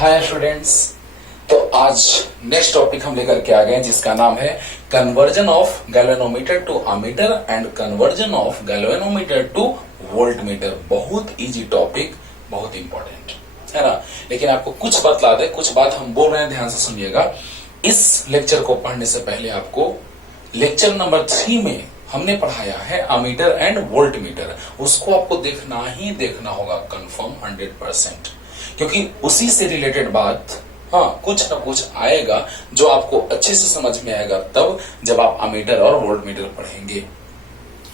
Hi students. तो आज next topic हम लेकर के आ गए जिसका नाम है conversion of galvanometer to ammeter and conversion of galvanometer to voltmeter. बहुत इजी टॉपिक, बहुत इंपॉर्टेंट है ना। लेकिन आपको कुछ बतला दे, कुछ बात हम बोल रहे हैं, ध्यान से सुनिएगा। इस लेक्चर को पढ़ने से पहले आपको लेक्चर नंबर 3 में हमने पढ़ाया है अमीटर एंड वोल्टमीटर, उसको आपको देखना ही देखना होगा कंफर्म 100%, क्योंकि उसी से रिलेटेड बात कुछ ना कुछ आएगा जो आपको अच्छे से समझ में आएगा तब जब आप अमीटर और वोल्टमीटर पढ़ेंगे,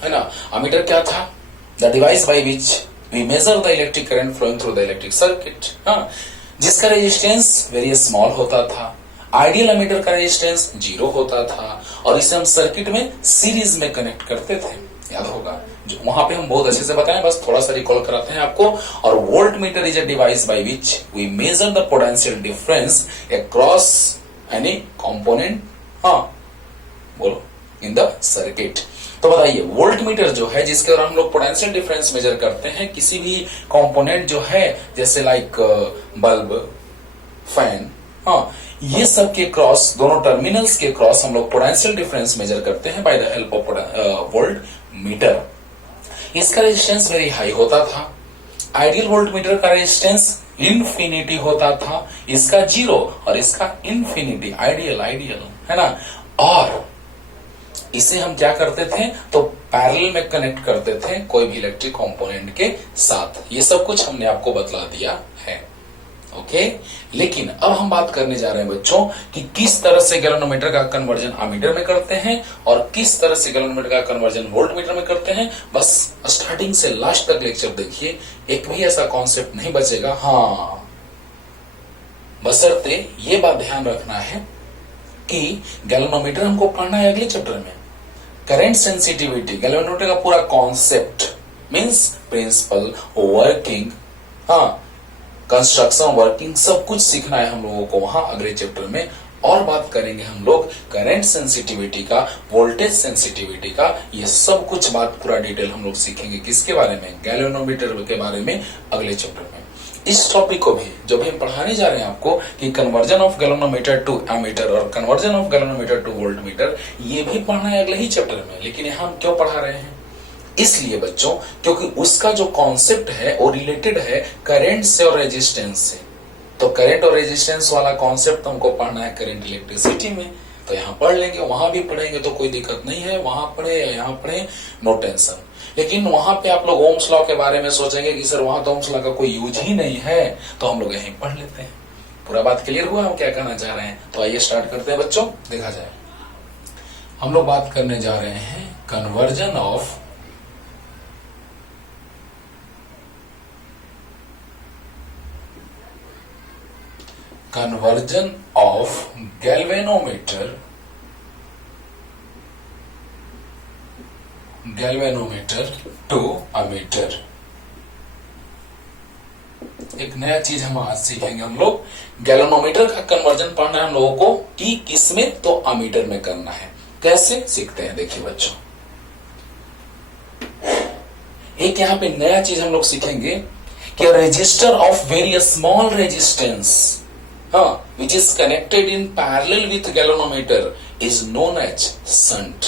है ना। अमीटर क्या था? The device by which we measure the electric current flowing through the electric circuit, जिसका रेजिस्टेंस वेरी स्मॉल होता था। आइडियल अमीटर का रेजिस्टेंस 0 होता था और इसे हम सर्किट में सीरीज में कनेक्ट करते थे, याद होगा। जो वहां पे हम बहुत अच्छे से बताएं, बस थोड़ा सा रिकॉल कराते हैं आपको। और voltmeter is a device by which we measure the potential difference across any component बोलो इन द सर्किट। तो बताइए, वोल्टमीटर जो है जिसके द्वारा हम लोग पोटेंशियल डिफरेंस मेजर करते हैं किसी भी कंपोनेंट जो है, जैसे लाइक बल्ब, फैन, ये सब के क्रॉस, दोनों टर्मिनल्स के क्रॉस हम लोग पोटेंशियल डिफरेंस मेजर करते हैं bye the help of voltmeter. इसका रेजिस्टेंस वेरी हाई होता था। आइडियल वोल्टमीटर का रेजिस्टेंस इनफिनिटी होता था, इसका 0 और इसका इनफिनिटी। आइडियल है ना। और इसे हम क्या करते थे, तो पैरेलल में कनेक्ट करते थे कोई भी इलेक्ट्रिक कंपोनेंट के साथ। ये सब कुछ हमने आपको बतला दिया है, ओके। लेकिन अब हम बात करने जा रहे हैं बच्चों कि किस तरह से गैल्वेनोमीटर का कन्वर्जन अमीटर में करते हैं और किस तरह से गैल्वेनोमीटर का कन्वर्जन वोल्टमीटर में करते हैं। बस स्टार्टिंग से लास्ट तक लेक्चर देखिए, एक भी ऐसा कॉन्सेप्ट नहीं बचेगा। बशर्ते ये बात ध्यान रखना है कि गैल्वेनोमीटर हमको पढ़ना है अगले चैप्टर में। करंट सेंसिटिविटी, गैल्वेनोमीटर का पूरा concept means principle, working, construction, working, सब कुछ सीखना है हम लोगों को वहां अगले चैप्टर में। और बात करेंगे हम लोग करंट सेंसिटिविटी का, वोल्टेज सेंसिटिविटी का, ये सब कुछ बात पूरा डिटेल हम लोग सीखेंगे। किसके बारे में? गैल्वेनोमीटर के बारे में अगले चैप्टर में। इस टॉपिक को भी जो भी हम पढ़ाने जा रहे हैं आपको कि conversion of galvanometer to ammeter और conversion of galvanometer to voltmeter, ये भी पढ़ना है अगले ही चैप्टर में। लेकिन यहां हम क्यों पढ़ा रहे हैं? इसलिए बच्चों क्योंकि उसका जो कॉन्सेप्ट है वो रिलेटेड है करंट से और रेजिस्टेंस से। तो करंट और रेजिस्टेंस वाला कॉन्सेप्ट हमको पढ़ना है करंट इलेक्ट्रिसिटी में, तो यहाँ पढ़ लेंगे, वहां भी पढ़ेंगे तो कोई दिक्कत नहीं है। वहां पढ़े या यहाँ पढ़े, नो टेंशन। लेकिन वहां पे आप लोग ओम्स लॉ के बारे में सोचेंगे कि सर वहां तो ओम्स लॉ का कोई यूज ही नहीं है, तो हम लोग यहीं पढ़ लेते हैं। पूरा बात क्लियर हुआ हम क्या कहना चाह रहे हैं? तो आइए स्टार्ट करते हैं बच्चों, देखा जाए। हम लोग बात करने जा रहे हैं conversion of galvanometer to ammeter. एक नया चीज हम आज सीखेंगे हम लोग। गैल्वेनोमीटर का कन्वर्जन पढ़ना है हम लोगों को कि किसमें, तो अमीटर में करना है। कैसे सीखते हैं देखिए बच्चों। एक यहाँ पे नया चीज हम लोग सीखेंगे कि resistor of very small resistance which is connected in parallel with galvanometer is known as shunt,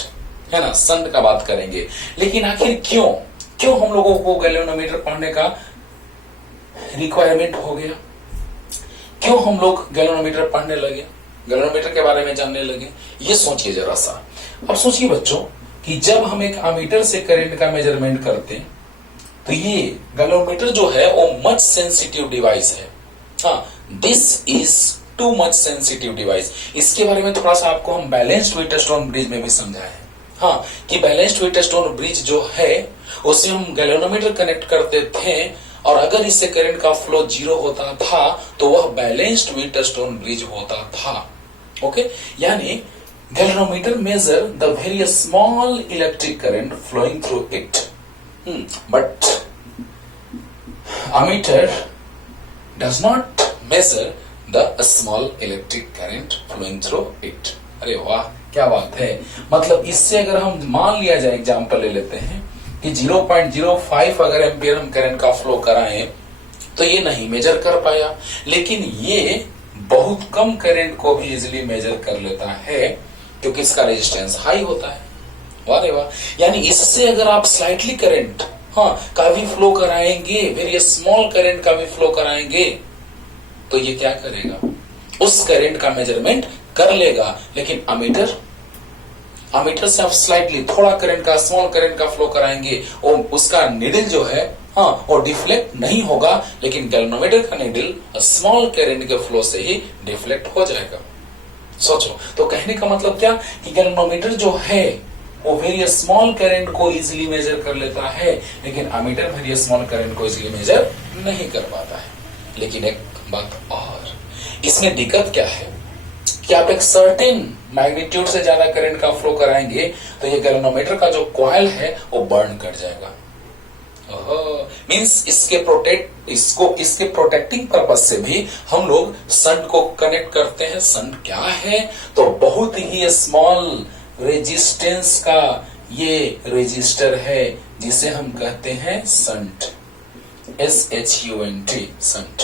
है ना। शंट का बात करेंगे। लेकिन आखिर क्यों हम लोगों को गैल्वेनोमीटर पढ़ने का रिक्वायरमेंट हो गया? क्यों हम लोग गैल्वेनोमीटर पढ़ने लगे, गैल्वेनोमीटर के बारे में जानने लगे? ये सोचिए जरा सा। अब सोचिए बच्चों कि जब हम एक अमीटर से करंट का मेजरमेंट करते हैं तो ये गैल्वेनोमीटर जो है वो मच सेंसिटिव डिवाइस है। This is too much sensitive device. इसके बारे में थोड़ा सा आपको हम बैलेंस्ड व्हीटस्टोन ब्रिज में भी समझाए हैं, कि बैलेंस्ड व्हीटस्टोन ब्रिज जो है उसे हम गैल्वेनोमीटर कनेक्ट करते थे और अगर इससे करंट का फ्लो 0 होता था तो वह बैलेंस्ड व्हीटस्टोन ब्रिज होता था, ओके। यानी galvanometer measure the very small electric current flowing through it, but ammeter does not measure the small electric current flowing through it। अरे वाह, क्या बात है। मतलब इससे अगर हम मान लिया जाए, एग्जांपल ले लेते हैं कि 0.05 अगर एम्पियर हम करंट का फ्लो कराएं तो ये नहीं मेजर कर पाया, लेकिन ये बहुत कम करंट को भी इजिली मेजर कर लेता है क्योंकि इसका रेजिस्टेंस हाई होता है। वाह रे वाह। यानी इससे अगर आप स्लाइटली करंट का भी फ्लो कराएंगे, वेरी स्मॉल करंट का भी फ्लो कराएंगे, तो ये क्या करेगा, उस करंट का मेजरमेंट कर लेगा। लेकिन अमीटर से आप स्लाइटली थोड़ा करंट का, स्मॉल करंट का फ्लो कराएंगे और उसका निडल जो है और डिफ्लेक्ट नहीं होगा, लेकिन गैल्वेनोमीटर का निडल स्मॉल करंट के फ्लो से ही डिफ्लेक्ट हो जाएगा। सोचो, तो कहने का मतलब क्या कि गैल्वेनोमीटर जो है वो वेरी स्मॉल करंट को इजीली मेजर कर लेता है, लेकिन अमीटर वेरी स्मॉल करंट को इजीली मेजर नहीं कर पाता है। लेकिन एक बात और, इसमें दिक्कत क्या है कि आप एक सर्टेन मैग्नीट्यूड से ज्यादा करंट का फ्लो कराएंगे तो ये गैल्वेनोमीटर का जो कॉइल है वो बर्न कर जाएगा। मींस इसके प्रोटेक्टिंग पर्पज से भी हम लोग संट को कनेक्ट करते हैं। संट क्या है, तो बहुत ही स्मॉल रेजिस्टेंस का ये रेजिस्टर है जिसे हम कहते हैं संट, SHUNT, संट।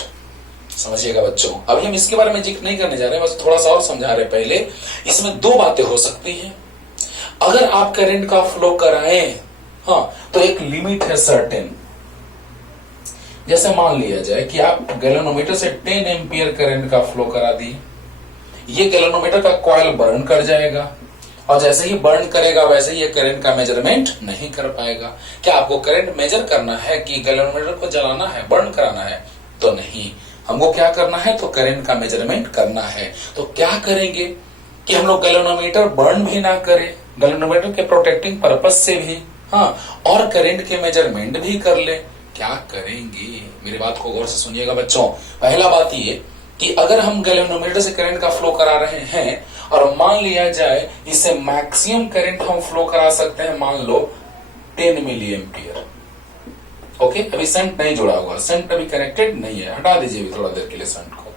समझिएगा बच्चों, अभी हम इसके बारे में जिक्र नहीं करने जा रहे हैं, बस थोड़ा सा और समझा रहे। पहले इसमें दो बातें हो सकती हैं। अगर आप करंट का फ्लो कराएं तो एक लिमिट है सर्टेन। जैसे मान लिया जाए कि आप गैल्वेनोमीटर से 10 एम्पियर करंट का फ्लो करा दिए, ये गैल्वेनोमीटर का कॉइल बर्न कर जाएगा और जैसे ही बर्न करेगा वैसे ही ये करंट का मेजरमेंट नहीं कर पाएगा। क्या आपको करंट मेजर करना है कि गैल्वेनोमीटर को जलाना है, बर्न कराना है? तो नहीं, हमको क्या करना है, तो करंट का मेजरमेंट करना है। तो क्या करेंगे कि हम लोग गैल्वेनोमीटर बर्न भी ना करें, गैल्वेनोमीटर के प्रोटेक्टिंग पर्पज से भी और करंट के मेजरमेंट भी कर ले। क्या करेंगे, मेरी बात को गौर से सुनिएगा बच्चों। पहला बात ये कि अगर हम गैल्वेनोमीटर से करंट का फ्लो करा रहे हैं और मान लिया जाए इससे मैक्सिमम करंट हम फ्लो करा सकते हैं, मान लो 10 मिली एम्पियर। ओके, अभी संट नहीं जुड़ा हुआ, संट अभी कनेक्टेड नहीं है, हटा दीजिए अभी थोड़ा देर के लिए संट को।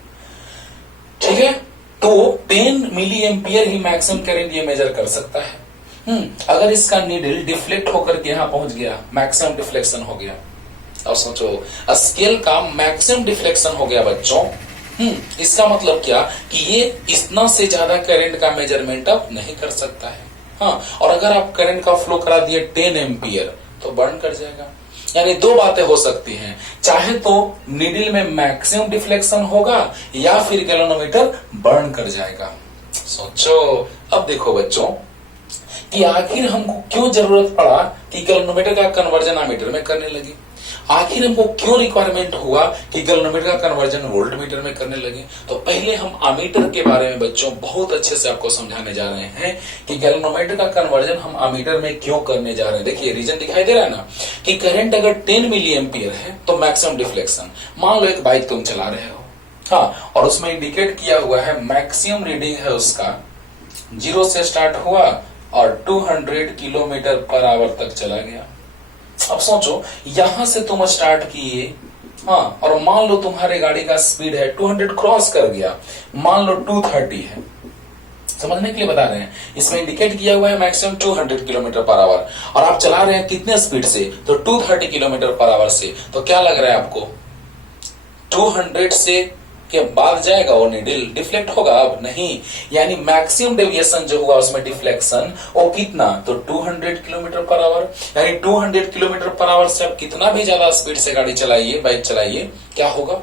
ठीक है, तो 10 मिली एम्पियर ही मैक्सिमम करंट ये मेजर कर सकता है। अगर इसका नीडल डिफ्लेक्ट होकर के यहां पहुंच गया, मैक्सिमम डिफ्लेक्शन हो गया, अब सोचो स्केल का मैक्सिमम डिफ्लेक्शन हो गया बच्चों। इसका मतलब क्या कि ये इतना से ज्यादा करंट का मेजरमेंट अब नहीं कर सकता है। और अगर आप करंट का फ्लो करा दिए 10 एम्पियर तो बर्न कर जाएगा। यानी दो बातें हो सकती हैं, चाहे तो नीडल में मैक्सिमम डिफ्लेक्शन होगा या फिर गैल्वेनोमीटर बर्न कर जाएगा। सोचो, अब देखो बच्चों कि आखिर हमको क्यों जरूरत पड़ा कि गैल्वेनोमीटर का कन्वर्जन अमीटर में करने लगे। आखिर हमको क्यों रिक्वायरमेंट हुआ कि गैल्वेनोमीटर का कन्वर्जन वोल्टमीटर में करने लगे। तो पहले हम अमीटर के बारे में बच्चों बहुत अच्छे से आपको समझाने जा रहे हैं कि गैल्वेनोमीटर का कन्वर्जन हम अमीटर में क्यों करने जा रहे हैं। देखिए रीजन दिखाई दे रहा है ना कि करंट अगर 10 मिली एम्पियर है तो मैक्सिमम डिफ्लेक्शन, मान लो एक बाइक तुम चला रहे हो और उसमें इंडिकेट किया हुआ है मैक्सिमम रीडिंग है उसका 0 से स्टार्ट हुआ और 200 किलोमीटर पर आवर तक चला गया। अब सोचो यहां से तुम स्टार्ट किए और मान लो तुम्हारे गाड़ी का स्पीड है 200 क्रॉस कर गया, मान लो 230 है। समझने के लिए बता रहे हैं, इसमें इंडिकेट किया हुआ है मैक्सिमम 200 किलोमीटर पर आवर और आप चला रहे हैं कितने स्पीड से, तो 230 किलोमीटर पर आवर से। तो क्या लग रहा है आपको 200 से के बाद जाएगा वो नीडल डिफ्लेक्ट होगा? अब नहीं, यानी मैक्सिमम डेविएशन जो हुआ उसमें डिफ्लेक्शन वो कितना, तो 200 किलोमीटर पर आवर। यानी 200 किलोमीटर पर आवर से आप कितना भी ज्यादा स्पीड से गाड़ी चलाइए, बाइक चलाइए, क्या होगा,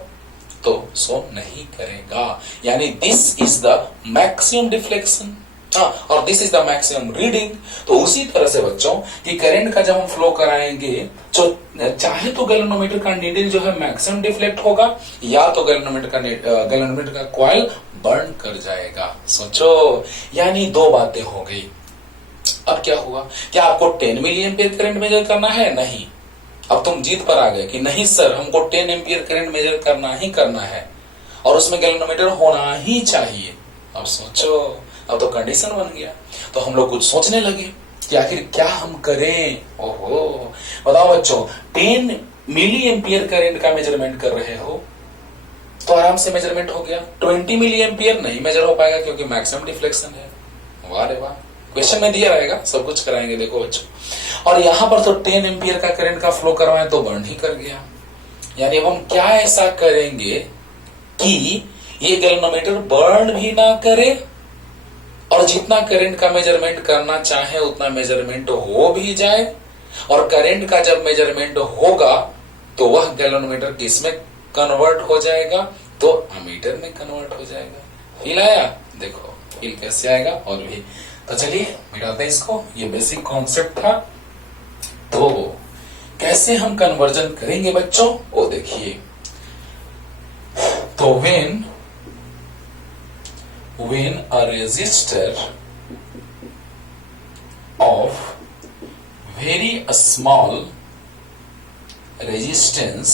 तो सो नहीं करेगा। यानी this is the maximum deflection और this is the maximum reading. तो उसी तरह से बच्चों कि करंट का जब हम फ्लो कराएंगे तो चाहे तो गैल्वेनोमीटर का नीडल जो है मैक्सिमम डिफ्लेक्ट होगा या तो गैल्वेनोमीटर का कॉइल बर्न कर जाएगा। सोचो, यानी दो बातें हो गई। अब क्या हुआ, क्या आपको 10 मिली एम्पियर करंट मेजर करना है? नहीं, अब तुम जीत पर आ गए कि नहीं सर हमको 10 एम्पियर करंट मेजर करना ही करना है और उसमें गैल्वेनोमीटर होना ही चाहिए। अब सोचो, अब तो कंडीशन बन गया। तो हम लोग कुछ सोचने लगे कि आखिर क्या हम करें। ओहो, बताओ बच्चों 10 मिली एम्पियर करंट का मेजरमेंट कर रहे हो तो आराम से मेजरमेंट हो गया। 20 मिली एम्पियर नहीं मेजर हो पाएगा क्योंकि मैक्सिमम डिफ्लेक्शन है। वाह रे वाह, क्वेश्चन में दिया रहेगा, सब कुछ कराएंगे देखो बच्चों। और यहां पर तो 10 एम्पियर का करंट का फ्लो करवाएं तो बर्न ही कर गया। यानी अब हम क्या ऐसा करेंगे कि ये गैल्वेनोमीटर बर्न भी ना करे और जितना करंट का मेजरमेंट करना चाहे उतना मेजरमेंट हो भी जाए, और करंट का जब मेजरमेंट होगा तो वह गैल्वेनोमीटर किस में कन्वर्ट हो जाएगा, तो अमीटर में कन्वर्ट हो जाएगा। फील आया? देखो फील कैसे आएगा और भी। तो चलिए मिटाते हैं इसको, ये बेसिक कॉन्सेप्ट था। तो कैसे हम कन्वर्जन करेंगे बच्चों, वो देखिए। तो when a resistor of very small resistance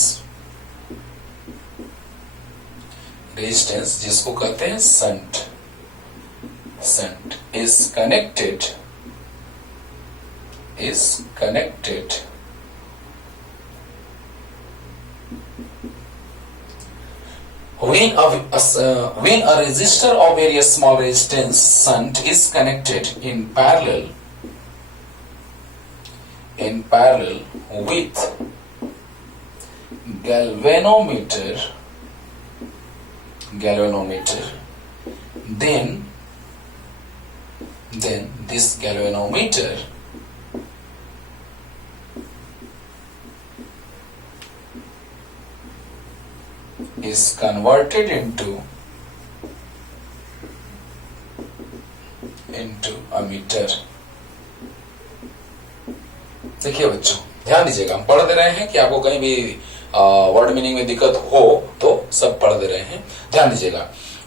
जिसको कहते हैं shunt is connected when a resistor of very small resistance shunt is connected in parallel with galvanometer, then this galvanometer is converted into ammeter। देखिए बच्चों ध्यान दीजिएगा, हम पढ़ दे रहे हैं कि आपको कहीं भी वर्ड मीनिंग में दिक्कत हो तो सब पढ़ दे रहे हैं, ध्यान दीजिएगा।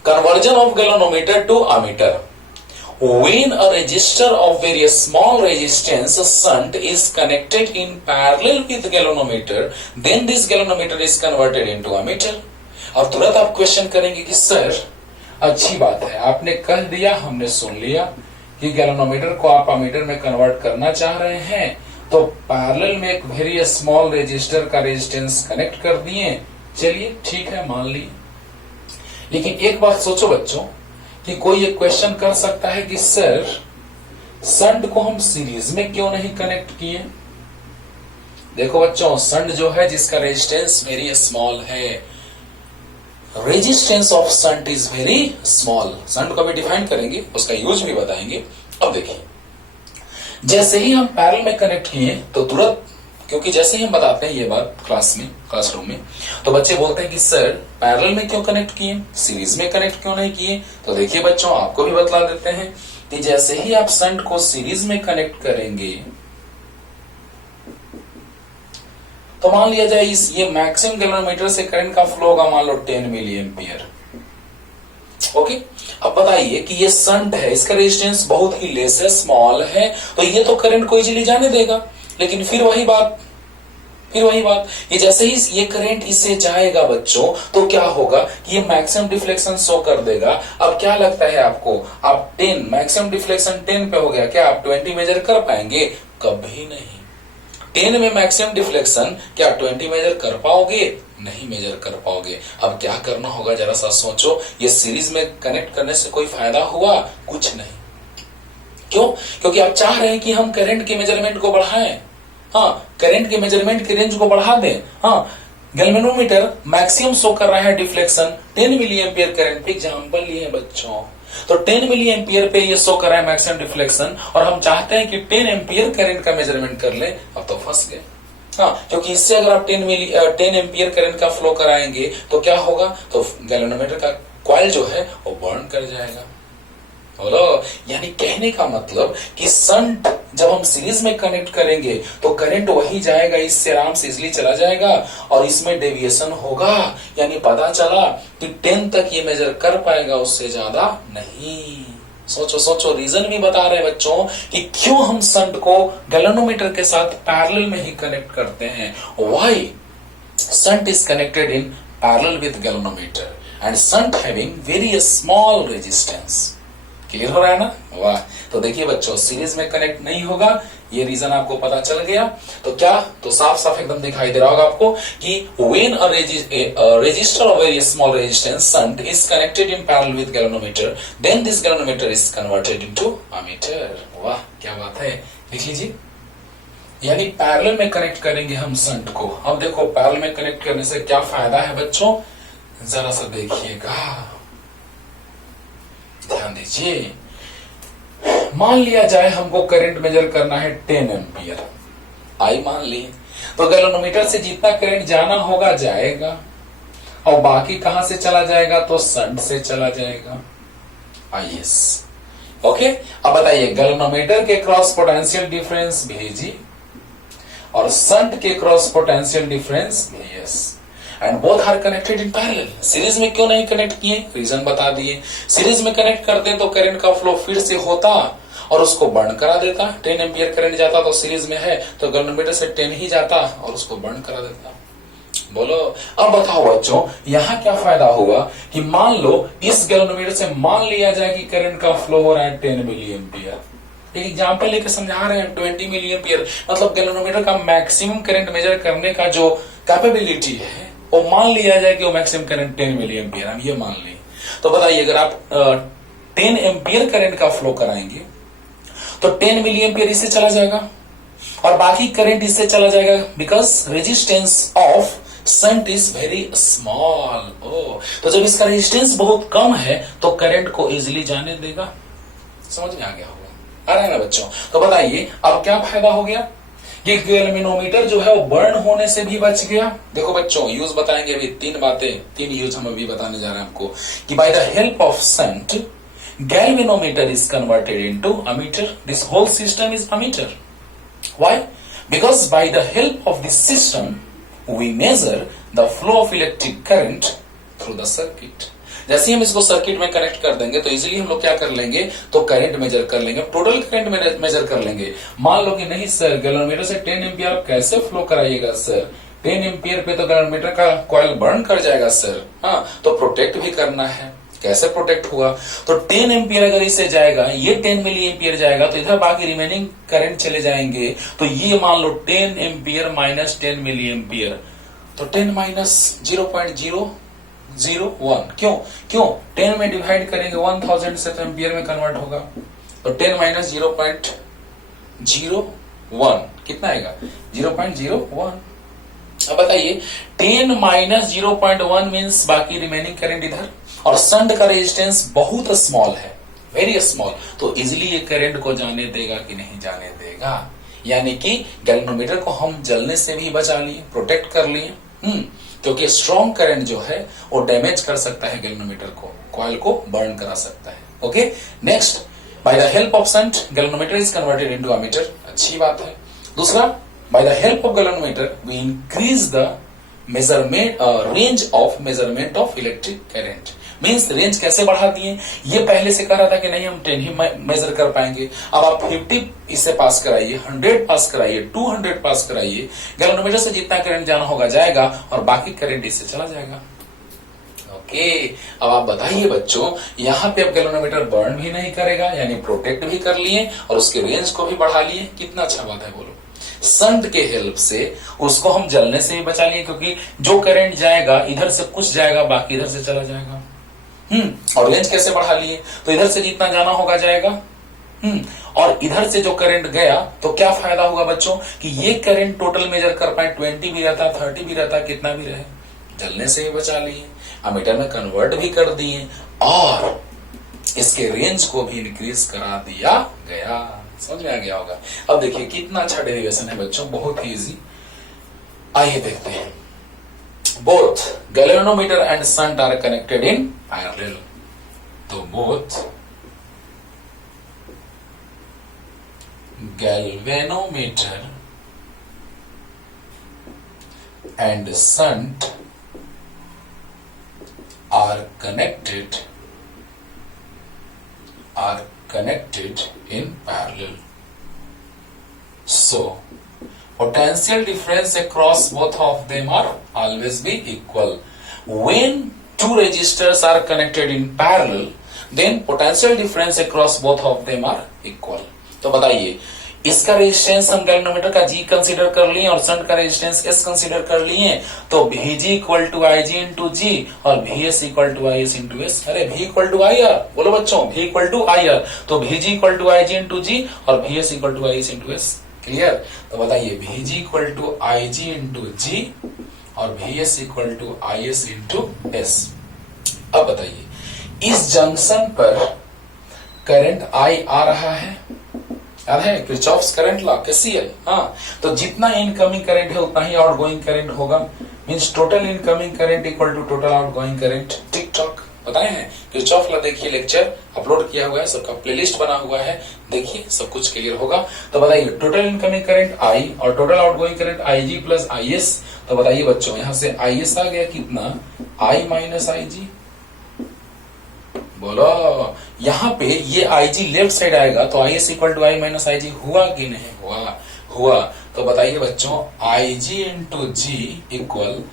Conversion of galvanometer to ammeter. When a resistor of very small resistance shunt is connected in parallel with galvanometer, then this galvanometer is converted into ammeter। अब तुरंत आप क्वेश्चन करेंगे कि सर अच्छी बात है, आपने कह दिया, हमने सुन लिया कि गैल्वेनोमीटर को आप अमीटर में कन्वर्ट करना चाह रहे हैं, तो पैरेलल में एक वेरी स्मॉल रेजिस्टर का रेजिस्टेंस कनेक्ट कर दिए। चलिए ठीक है, मान लिए। लेकिन एक बात सोचो बच्चों कि कोई एक क्वेश्चन कर सकता है कि सर शंट को हम सीरीज में क्यों नहीं कनेक्ट किए। देखो बच्चों, शंट जो है जिसका रेजिस्टेंस वेरी स्मॉल है, resistance of shunt is very small. Shunt को अभी डिफाइन करेंगे, उसका यूज भी बताएंगे। अब देखिए, जैसे ही हम पैरेलल में कनेक्ट किए तो तुरंत, क्योंकि जैसे ही हम बताते हैं ये बात क्लासरूम में, तो बच्चे बोलते हैं कि सर पैरेलल में क्यों कनेक्ट किए, सीरीज में कनेक्ट क्यों नहीं किए। तो देखिए बच्चों, आपको भी बतला देते हैं कि जैसे ही आप शंट को सीरीज में कनेक्ट करेंगे तो मान लिया जाए ये मैक्सिमम गैल्वेनोमीटर से करंट का फ्लो होगा मान लो 10 मिली एम्पियर। ओके, अब बताइए कि ये शंट है, इसका रेजिस्टेंस बहुत ही लेस है, स्मॉल है, तो ये तो करंट को इजीली जाने देगा। लेकिन फिर वही बात, ये जैसे ही ये करंट इससे जाएगा बच्चों, तो क्या होगा कि ये मैक्सिमम डिफ्लेक्शन शो कर देगा। अब क्या लगता है आपको, आप 10 मैक्सिमम डिफ्लेक्शन 10 पे हो गया, क्या आप 20 मेजर कर पाएंगे? कभी नहीं। 10 में मैक्सिमम डिफ्लेक्शन, क्या 20 मेजर कर पाओगे? नहीं मेजर कर पाओगे। अब क्या करना होगा जरा सा सोचो, ये सीरीज में कनेक्ट करने से कोई फायदा हुआ? कुछ नहीं। क्यों? क्योंकि आप चाह रहे हैं कि हम करंट के मेजरमेंट को बढ़ाएं, हाँ, करंट के मेजरमेंट के रेंज को बढ़ा दें। हाँ, गैल्वेनोमीटर मैक्सिमम शो कर रहा है deflection 10 milli ampere current, example लिए बच्चों, तो 10 मिली एम्पियर पे ये शो कर रहा है मैक्सिमम डिफ्लेक्शन, और हम चाहते हैं कि 10 एम्पियर करंट का मेजरमेंट कर ले। अब तो फंस गए। हाँ, क्योंकि इससे अगर आप 10 एम्पियर करंट का फ्लो कराएंगे तो क्या होगा, तो गैल्वेनोमीटर का कॉइल जो है वो बर्न कर जाएगा। बोलो, यानी कहने का मतलब कि शंट जब हम सीरीज में कनेक्ट करेंगे तो करंट वही जाएगा, इससे आराम से इजिली चला जाएगा, और इसमें डेविएशन होगा। यानी पता चला कि 10 तक ये मेजर कर पाएगा, उससे ज्यादा नहीं। सोचो, रीजन भी बता रहे बच्चों कि क्यों हम शंट को गैल्वेनोमीटर के साथ पैरेलल में ही कनेक्ट करते हैं। Why shunt is connected in parallel with galvanometer and shunt having very small resistance. Clear हो रहा है ना? वाह। तो देखिए बच्चों, सीरीज में कनेक्ट नहीं होगा, ये रीजन आपको पता चल गया। तो क्या, तो साफ साफ एकदम दिखाई दे रहा होगा आपको कि when a resistor of very small resistance shunt is connected in parallel with galvanometer, then this galvanometer is converted into ammeter। वाह क्या बात है, लिख लीजिए। यानी पैरेलल में कनेक्ट करेंगे हम संट को। अब देखो पैरेलल में कनेक्ट करने से क्या फायदा है बच्चों, जरा सा देखिएगा, ध्यान दीजिए। मान लिया जाए हमको करंट मेजर करना है 10 एम्पियर, आई मान लिए, तो गैल्वेनोमीटर से जितना करंट जाना होगा जाएगा, और बाकी कहां से चला जाएगा, तो संट से चला जाएगा, आईएस। ओके, अब बताइए गैल्वेनोमीटर के क्रॉस पोटेंशियल डिफरेंस VG और संट के across potential difference VS, and both are connected in parallel. Series में क्यों नहीं कनेक्ट किए, रीजन बता दिए। सीरीज में कनेक्ट करते तो करंट का फ्लो फिर से होता और उसको बर्न करा देता। 10 एम्पियर करंट जाता तो सीरीज में है तो गैल्वेनोमीटर से 10 ही जाता और उसको बर्न करा देता। बोलो अब बताओ बच्चों, यहां क्या फायदा हुआ कि मान लो इस गैल्वेनोमीटर से मान लिया जाए कि करंट का फ्लो हो रहा है 10 मिली एम्पियर। एक एग्जाम्पल लेकर समझा रहे हैं 20 मिली एम्पियर, मतलब गैल्वेनोमीटर का मैक्सिमम करंट मेजर करने का जो कैपेबिलिटी है वो मान लिया जाए कि वो मैक्सिमम करंट 10 मिली एम्पियर, हम ये मान लें। तो बताइए अगर आप 10 एम्पियर करंट का फ्लो कराएंगे तो 10 मिली एम्पियर इससे चला जाएगा और बाकी करंट इससे चला जाएगा, because resistance of shunt is very small. तो जब इसका रेजिस्टेंस बहुत कम है तो करंट को इजिली जाने देगा। समझ में आ गया होगा, आ रहा है ना बच्चों। तो बताइए अब क्या फायदा हो गया कि गैल्वेनोमीटर जो है वो बर्न होने से भी बच गया। देखो बच्चों यूज बताएंगे अभी, तीन यूज हम अभी बताने जा रहे हैं आपको कि bye the help of shunt galvanometer is converted into ammeter. This whole system is ammeter. Why? Because by the help of this system we measure the flow of electric current through the circuit. जैसे ही हम इसको circuit में connect कर देंगे तो easily हम लोग क्या कर लेंगे, तो करंट मेजर कर लेंगे, टोटल करंट मेजर कर लेंगे। मान लो कि नहीं सर गैल्वेनोमीटर से 10 एम्पियर आप कैसे फ्लो कराइएगा सर, 10 एम्पियर पे तो गैल्वेनोमीटर का कॉइल बर्न कर जाएगा सर। हाँ, तो प्रोटेक्ट भी करना है। कैसे प्रोटेक्ट हुआ, तो 10 एम्पियर अगर इससे जाएगा, ये 10 मिली एम्पियर जाएगा तो इधर बाकी रिमेनिंग करंट चले जाएंगे। तो ये मान लो 10 एम्पियर माइनस 10 मिली एम्पियर, तो 10 माइनस 0.001, क्यों 10 में डिवाइड करेंगे 1000 से तो एम्पियर में कन्वर्ट होगा, तो 10 माइनस 0.01 कितना आएगा, 0.01। अब बताइए 10 माइनस 0.1 मीन्स बाकी रिमेनिंग करंट इधर, और संट का रेजिस्टेंस बहुत स्मॉल है, वेरी स्मॉल, तो इजिली ये करंट को जाने देगा कि नहीं जाने देगा। यानी कि गैल्वेनोमीटर को हम जलने से भी बचा लिए, प्रोटेक्ट कर लिए, क्योंकि स्ट्रॉन्ग करंट जो है वो डैमेज कर सकता है गैल्वेनोमीटर को, कॉइल को बर्न करा सकता है। Okay, next, by the help of shunt galvanometer is converted into ammeter. अच्छी बात है। दूसरा, by the help of galvanometer we increase the measurement range of measurement of electric current. Means range कैसे बढ़ा दिए, ये पहले से कह रहा था कि नहीं हम 10 ही मेजर कर पाएंगे, अब आप 50 इससे पास कराइए, 100 पास कराइए, 200 पास कराइए, गैल्वेनोमीटर से जितना करंट जाना होगा जाएगा और बाकी करंट इससे चला जाएगा। ओके, अब आप बताइए बच्चों, यहाँ पे अब गैल्वेनोमीटर बर्न भी नहीं करेगा, यानी प्रोटेक्ट भी कर लिए और उसके रेंज को भी बढ़ा लिए। कितना अच्छा बात है बोलो। संट के हेल्प से उसको हम जलने से भी बचा लिए, क्योंकि जो करंट जाएगा इधर से कुछ जाएगा, बाकी इधर से चला जाएगा। और रेंज कैसे बढ़ा लिए, तो इधर से जितना जाना होगा जाएगा, और इधर से जो करंट गया तो क्या फायदा हुआ बच्चों कि ये करंट टोटल मेजर कर पाए, 20 भी रहता, 30 भी रहता, कितना भी रहे, जलने से ही बचा लिए, अमीटर में कन्वर्ट भी कर दिए और इसके रेंज को भी इंक्रीज करा दिया गया। समझ में आ गया होगा। अब देखिए कितना अच्छा डेरिवेशन है बच्चों, बहुत ही इजी। आइए देखते हैं। Both galvanometer and shunt are connected in parallel. तो both galvanometer and shunt are connected in parallel. So potential difference across both of them are always be equal. When two resistors are connected in parallel, then potential difference across both of them are equal. तो बताइए, इसका resistance हम galvanometer का G consider कर लिए और shunt का resistance S consider कर लिए, तो VG equal to IG into G और VS equal to IS into S। अरे V इक्वल टू IR, बोलो बच्चों, V इक्वल टू IR, तो VG equal to IG into G और VS equal to IS into S। Clear? तो बताइए Vg equal to Ig into G और Vs equal to Is into S. अब बताइए इस जंक्शन पर करंट I आ रहा है, याद है किरचॉफ्स करंट लॉ KCL। हाँ, तो जितना इनकमिंग करंट है उतना ही आउटगोइंग करंट होगा, means total incoming current equal to total outgoing current. Tick tock बताए हैं किरचॉफ लॉ। देखिए लेक्चर अपलोड किया हुआ है, सबका प्लेलिस्ट बना हुआ है, देखिए सब कुछ क्लियर होगा। तो बताइए टोटल इनकमिंग करंट I और total outgoing current Ig plus Is। तो बताइए बच्चों यहां से Is आ गया कितना, I माइनस Ig। बोलो यहां पे ये Ig लेफ्ट साइड आएगा तो Is equal to I minus Ig हुआ कि नहीं हुआ? हुआ। तो बताइए बच्चों Ig into G equal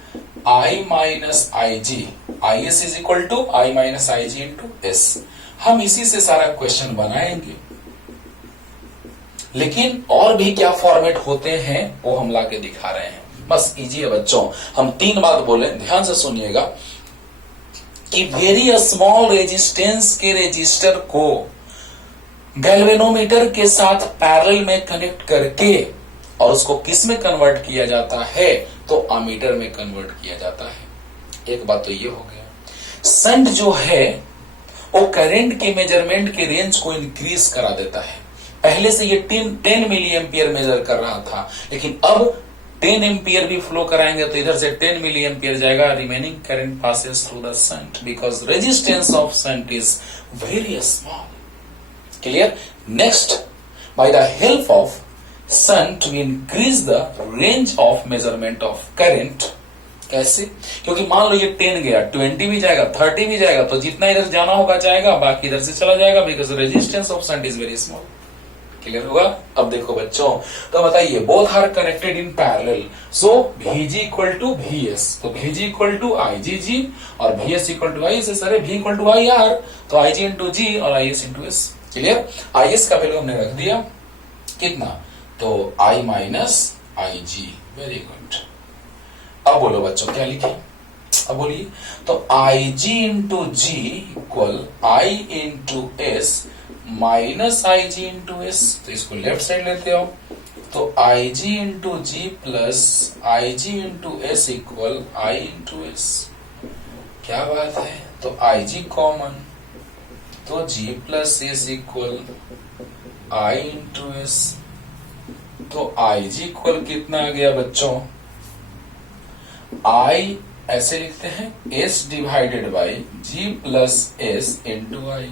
I minus Ig, Is is equal to I minus Ig into S. हम इसी से सारा क्वेश्चन बनाएंगे, लेकिन और भी क्या फॉर्मेट होते हैं वो हम लाके दिखा रहे हैं। बस इजी है बच्चों। हम 3 बात बोले, ध्यान से सुनिएगा कि वेरी स्मॉल रेजिस्टेंस के रेजिस्टर को गैल्वेनोमीटर के साथ पैरेलल में कनेक्ट करके और उसको किस में कन्वर्ट किया जाता है, तो अमीटर में कन्वर्ट किया जाता है। एक बात तो ये हो गया। शंट जो है वो करंट के मेजरमेंट के रेंज को इंक्रीज करा देता है। पहले से ये 10 मिली एम्पियर मेजर कर रहा था, लेकिन अब 10 एम्पियर भी फ्लो कराएंगे तो इधर से 10 मिली एम्पियर जाएगा। Remaining current passes through the shunt because resistance of shunt is very small. Clear? Next, by the help of shunt we increase the range of measurement of current. कैसे? क्योंकि मान लो ये 10 गया, 20 भी जाएगा, 30 भी जाएगा, तो जितना इधर जाना होगा जाएगा, बाकी इधर से चला जाएगा because resistance of shunt is very small. Clear होगा? अब देखो बच्चों, तो बताइए both are connected in parallel, so Vg equal to Vs, तो Vg इक्वल टू Igg और Vs इक्वल टू Is। अरे V इक्वल टू IR, तो Ig इंटू जी और Is into S. Clear? Is का वैल्यू हमने रख दिया कितना, तो I minus Ig। Very good. अब बोलो बच्चों क्या लिखे, अब बोलिए। तो Ig into G equal I into S minus Ig into S. तो इसको लेफ्ट साइड लेते हो, तो Ig into G plus Ig into S equal I into S. क्या बात है? तो Ig कॉमन, तो G plus S equal I into S. तो Ig इक्वल कितना आ गया बच्चों, I ऐसे लिखते हैं S divided by G plus S into I।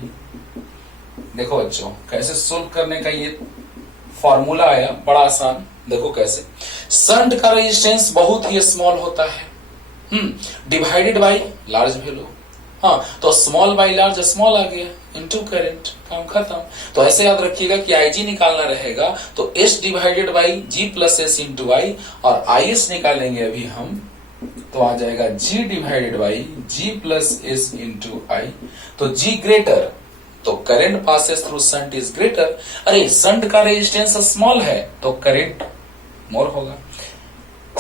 देखो बच्चों कैसे सोल्व करने का ये फॉर्मूला आया, बड़ा आसान। देखो कैसे, शंट का रेजिस्टेंस बहुत ही स्मॉल होता है, डिवाइडेड बाय लार्ज वैल्यू। हाँ, तो स्मॉल बाय लार्ज स्मॉल आ गया इनटू करंट, काम खत्म। तो ऐसे याद रखिएगा कि Ig निकालना रहेगा तो S divided by G plus S into I, और Is निकालेंगे अभी हम, तो आ जाएगा G divided by G plus S into I। तो G ग्रेटर, तो current passes through shunt is greater. अरे शंट का रेजिस्टेंस स्मॉल है तो करंट मोर होगा।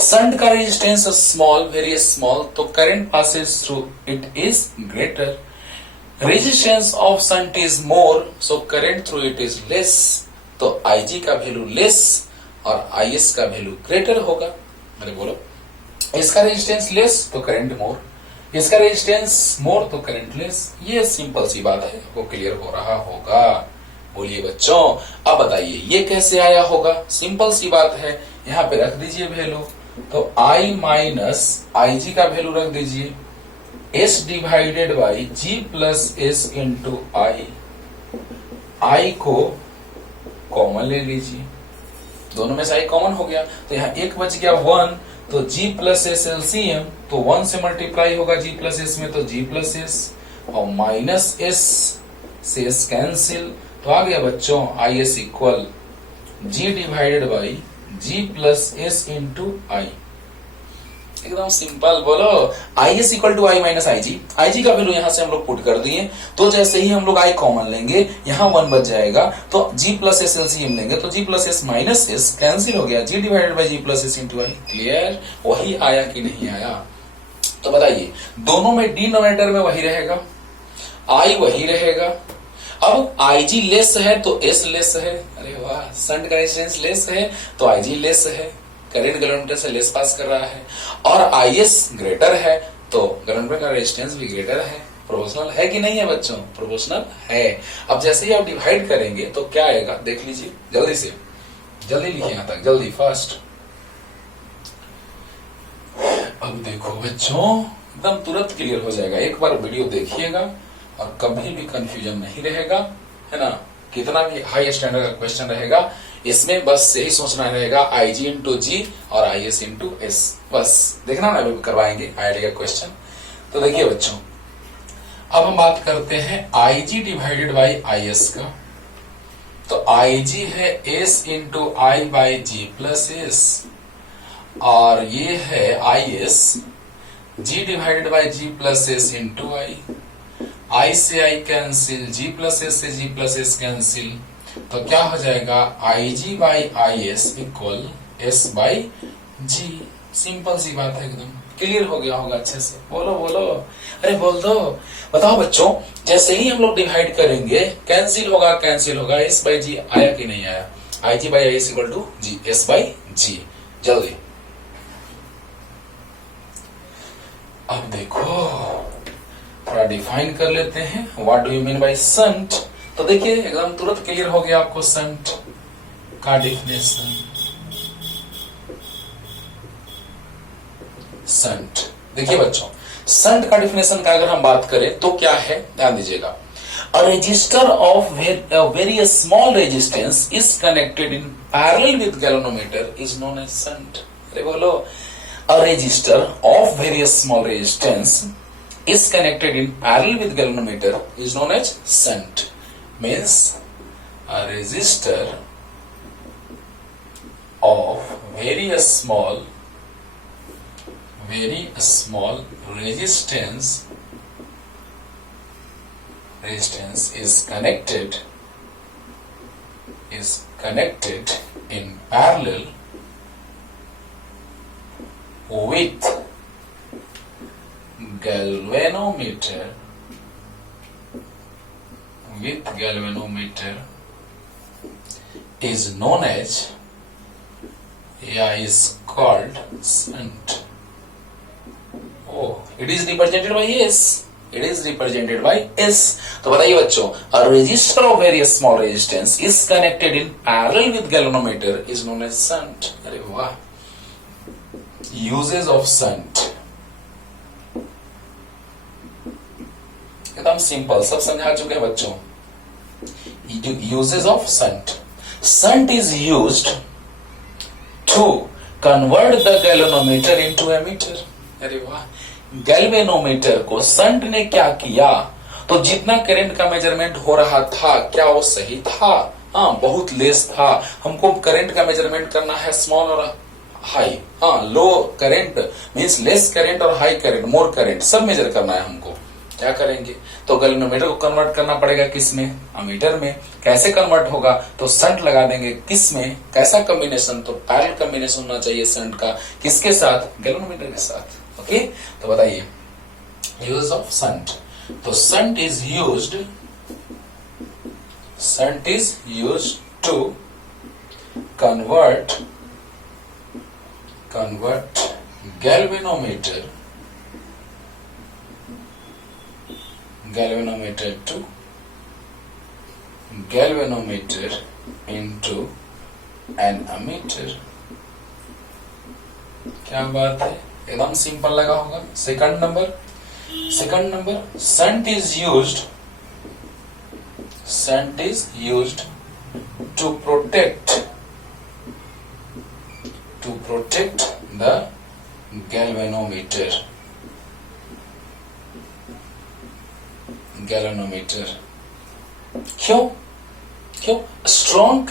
शंट का रेजिस्टेंस स्मॉल, वेरी स्मॉल, तो current passes through it is greater. Resistance of shunt is more, so current through it is less. तो Ig का value less और Is का वैल्यू ग्रेटर होगा। अरे बोलो, इसका रेजिस्टेंस लेस तो करंट मोर, इसका रेजिस्टेंस मोर तो करंट लेस। ये सिंपल सी बात है, वो क्लियर हो रहा होगा। बोलिए बच्चों, अब बताइए ये कैसे आया होगा। सिंपल सी बात है, यहाँ पे रख दीजिए वैल्यू, तो I माइनस Ig का वैल्यू रख दीजिए S divided by G plus S into I को कॉमन ले लीजिए, दोनों में से I कॉमन हो गया, तो यहाँ एक बच गया 1, तो G प्लस एस एलसीएम, तो 1 से मल्टीप्लाई होगा G प्लस एस में, तो G प्लस एस और माइनस एस से एस कैंसिल, तो आ गया बच्चों Is equal G divided by G plus S into I। एकदम सिंपल। बोलो Is equal to I minus Ig का वैल्यू यहां से हम लोग पुट कर दिए, तो जैसे ही हम लोग I कॉमन लेंगे यहाँ 1 बच जाएगा, तो G प्लस एस एलसीएम लेंगे तो G plus S minus S cancel हो गया, G divided by G plus S into I। Clear? वही आया कि नहीं आया? तो बताइए दोनों में डिनोमिनेटर में वही रहेगा, I वही रहेगा, अब आईजी लेस है तो एस लेस है, अरे वाह, शंट का रेजिस्टेंस लेस है तो आईजी लेस है, करंट गैल्वेनोमीटर से लेस पास कर रहा है, और आईएस ग्रेटर है तो गैल्वेनोमीटर का रेजिस्टेंस भी ग्रेटर है। प्रोपोर्शनल है कि नहीं है बच्चों? प्रोपोर्शनल है। अब जैसे ही आप डिवाइड करेंगे तो क्या आएगा देख लीजिए, जल्दी से, जल्दी लिखिए यहां तक, जल्दी फास्ट। अब देखो बच्चों, एकदम तुरंत क्लियर हो जाएगा, एक बार वीडियो देखिएगा और कभी भी कंफ्यूजन नहीं रहेगा, है ना। कितना भी हाई स्टैंडर्ड का क्वेश्चन रहेगा, इसमें बस यही सोचना रहेगा आईजी इंटू जी और आईएस इंटू एस, बस देखना ना, अभी करवाएंगे आईडी का क्वेश्चन। तो देखिए बच्चों, अब हम बात करते हैं आईजी डिवाइडेड बाई आईएस का। तो आईजी है S into I by G plus S, और ये है IS G divided by G plus S into I से I cancel, G plus S से जी प्लस एस कैंसिल, तो क्या हो जाएगा I G by I S equal S by G. Simple सी बात है, एकदम क्लियर हो गया होगा अच्छे से। बोलो बोलो, अरे बोल दो। बताओ बच्चों, जैसे ही हम लोग डिवाइड करेंगे कैंसिल होगा, कैंसिल होगा, एस बाई जी आया कि नहीं आया? I G by I S equal to G, S by G. जल्दी अब देखो, थोड़ा डिफाइन कर लेते हैं, what do you mean by shunt. तो देखिए एकदम तुरंत क्लियर हो गया आपको शंट का डिफिनेशन। शंट, देखिए बच्चों, शंट का डिफिनेशन का अगर हम बात करें तो क्या है, ध्यान दीजिएगा। A resistor of very small resistance is connected in parallel with galvanometer is known as shunt। अरे बोलो, a resistor of very small resistance is connected in parallel with galvanometer is known as shunt। Means a resistor of very small resistance is connected in parallel with galvanometer is known as, is called shunt। Oh, it is represented by S। It is represented by S। तो बताइए बच्चों, a resistor of very small resistance is connected in parallel with galvanometer is known as shunt। अरे वाह, uses of shunt एकदम simple, सब समझा चुके हैं बच्चों। Uses of shunt, shunt is used to convert the galvanometer into ammeter। अरे वाह, गैल्वेनोमीटर को शंट ने क्या किया, तो जितना करंट का मेजरमेंट हो रहा था क्या वो सही था? हाँ, बहुत लेस था। हमको करंट का मेजरमेंट करना है स्मॉल और हाई, हाँ, लो करंट मींस लेस करंट और हाई करंट, मोर करंट, सब मेजर करना है हमको। क्या करेंगे, तो गैल्वेनोमीटर को कन्वर्ट करना पड़ेगा किस में? अमीटर में। कैसे कन्वर्ट होगा, तो शंट लगा देंगे। किस में, कैसा कॉम्बिनेशन, तो पैरेलल कॉम्बिनेशन होना चाहिए शंट का, किसके साथ? गैल्वेनोमीटर के साथ। ओके, तो बताइए यूज ऑफ शंट। तो shunt is used to convert galvanometer into an ammeter। क्या बात है, एकदम सिंपल लगा होगा। Second number, shunt is used to protect the galvanometer। क्यों? स्ट्रॉन्ग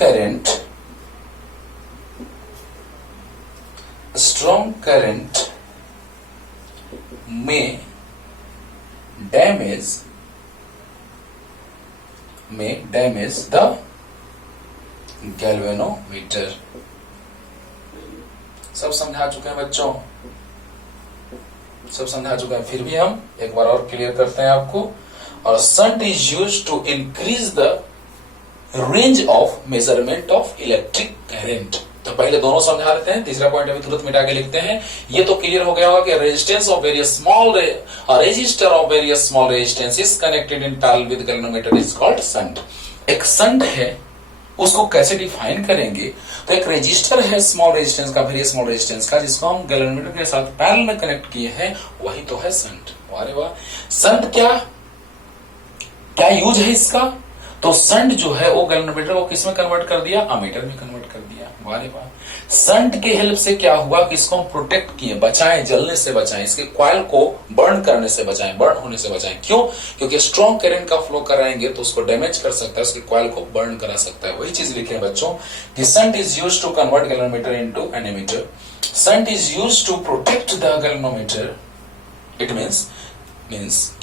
करंट में डैमेज द गैल्वेनोमीटर। सब समझा चुके हैं बच्चों, सब समझा चुके हैं। फिर भी हम एक बार और क्लियर करते हैं आपको। और shunt is use to increase the range of measurement of electric current. तो पहले दोनों समझा लेते हैं, तीसरा पॉइंट अभी तुरंत मिटा के लिखते हैं। ये तो क्लियर हो गया होगा कि resistance of various small resistor of various small resistance is connected in parallel with galvanometer is called shunt. एक शंट है, उसको कैसे डिफाइन करेंगे? तो एक रेजिस्टर है स्मॉल रेजिस्टेंस का, वेरियस स्मॉल रेजिस्टेंस का, जिसको हम गैल्वेनोमीटर के साथ पैरेलल में कनेक्ट किए हैं, वही तो है शंट। अरे वाह, शंट क्या यूज है इसका? तो शंट जो है वो गैल्वेनोमीटर को किस में कन्वर्ट कर दिया? अमीटर में कन्वर्ट कर दिया। वाह वाह। शंट के हेल्प से क्या हुआ कि इसको हम प्रोटेक्ट किए, बचाएं, जलने से बचाएं, इसके कॉइल को बर्न करने से बचाएं, बर्न होने से बचाएं। क्यों? क्योंकि स्ट्रॉन्ग करंट का फ्लो कराएंगे तो उसको डैमेज कर सकता है, उसके कॉइल को बर्न करा सकता है। वही चीज लिखे हैं बच्चों कि shunt is used to convert galvanometer into an ammeter. Shunt is used to protect the galvanometer. It means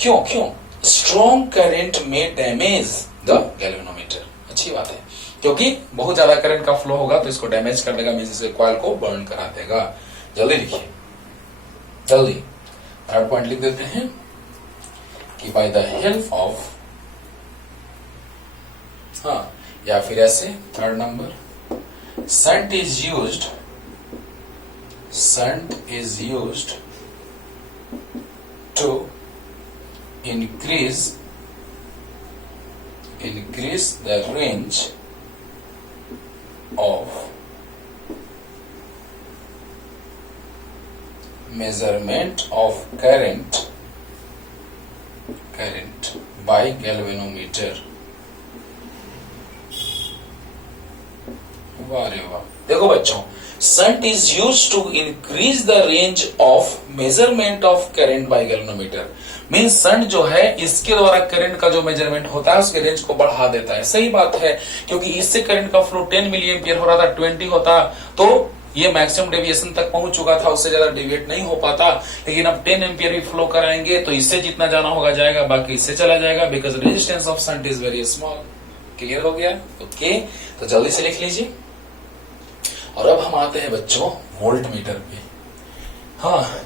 क्यों स्ट्रॉन्ग करंट में डैमेज द गैल्वेनोमीटर। अच्छी बात है, क्योंकि बहुत ज्यादा करंट का फ्लो होगा तो इसको डैमेज कर देगा, मींस इसके कॉइल को बर्न करा देगा। जल्दी लिखिए, जल्दी। थर्ड पॉइंट लिख देते हैं कि बाय द हेल्प ऑफ, या फिर ऐसे third number, shunt is used to increase the range of measurement of current by galvanometer। वाह रे वाह। देखो बच्चों, shunt is used to increase the range of measurement of current by galvanometer. Means shunt जो है इसके द्वारा करंट का जो मेजरमेंट होता है उसके रेंज को बढ़ा देता है। सही बात है, क्योंकि इससे करंट का फ्लो 10 मिली एम्पियर हो रहा था, 20 होता तो ये मैक्सिमम डेविएशन तक पहुंच चुका था, उससे ज्यादा डेविएट नहीं हो पाता। लेकिन अब 10 एम्पियर भी फ्लो कराएंगे तो इससे जितना जाना होगा जाएगा, बाकी इससे चला जाएगा, because resistance of shunt is very small. Clear हो गया? ओके, तो जल्दी से लिख लीजिए। और अब हम आते हैं बच्चों वोल्ट मीटर पे।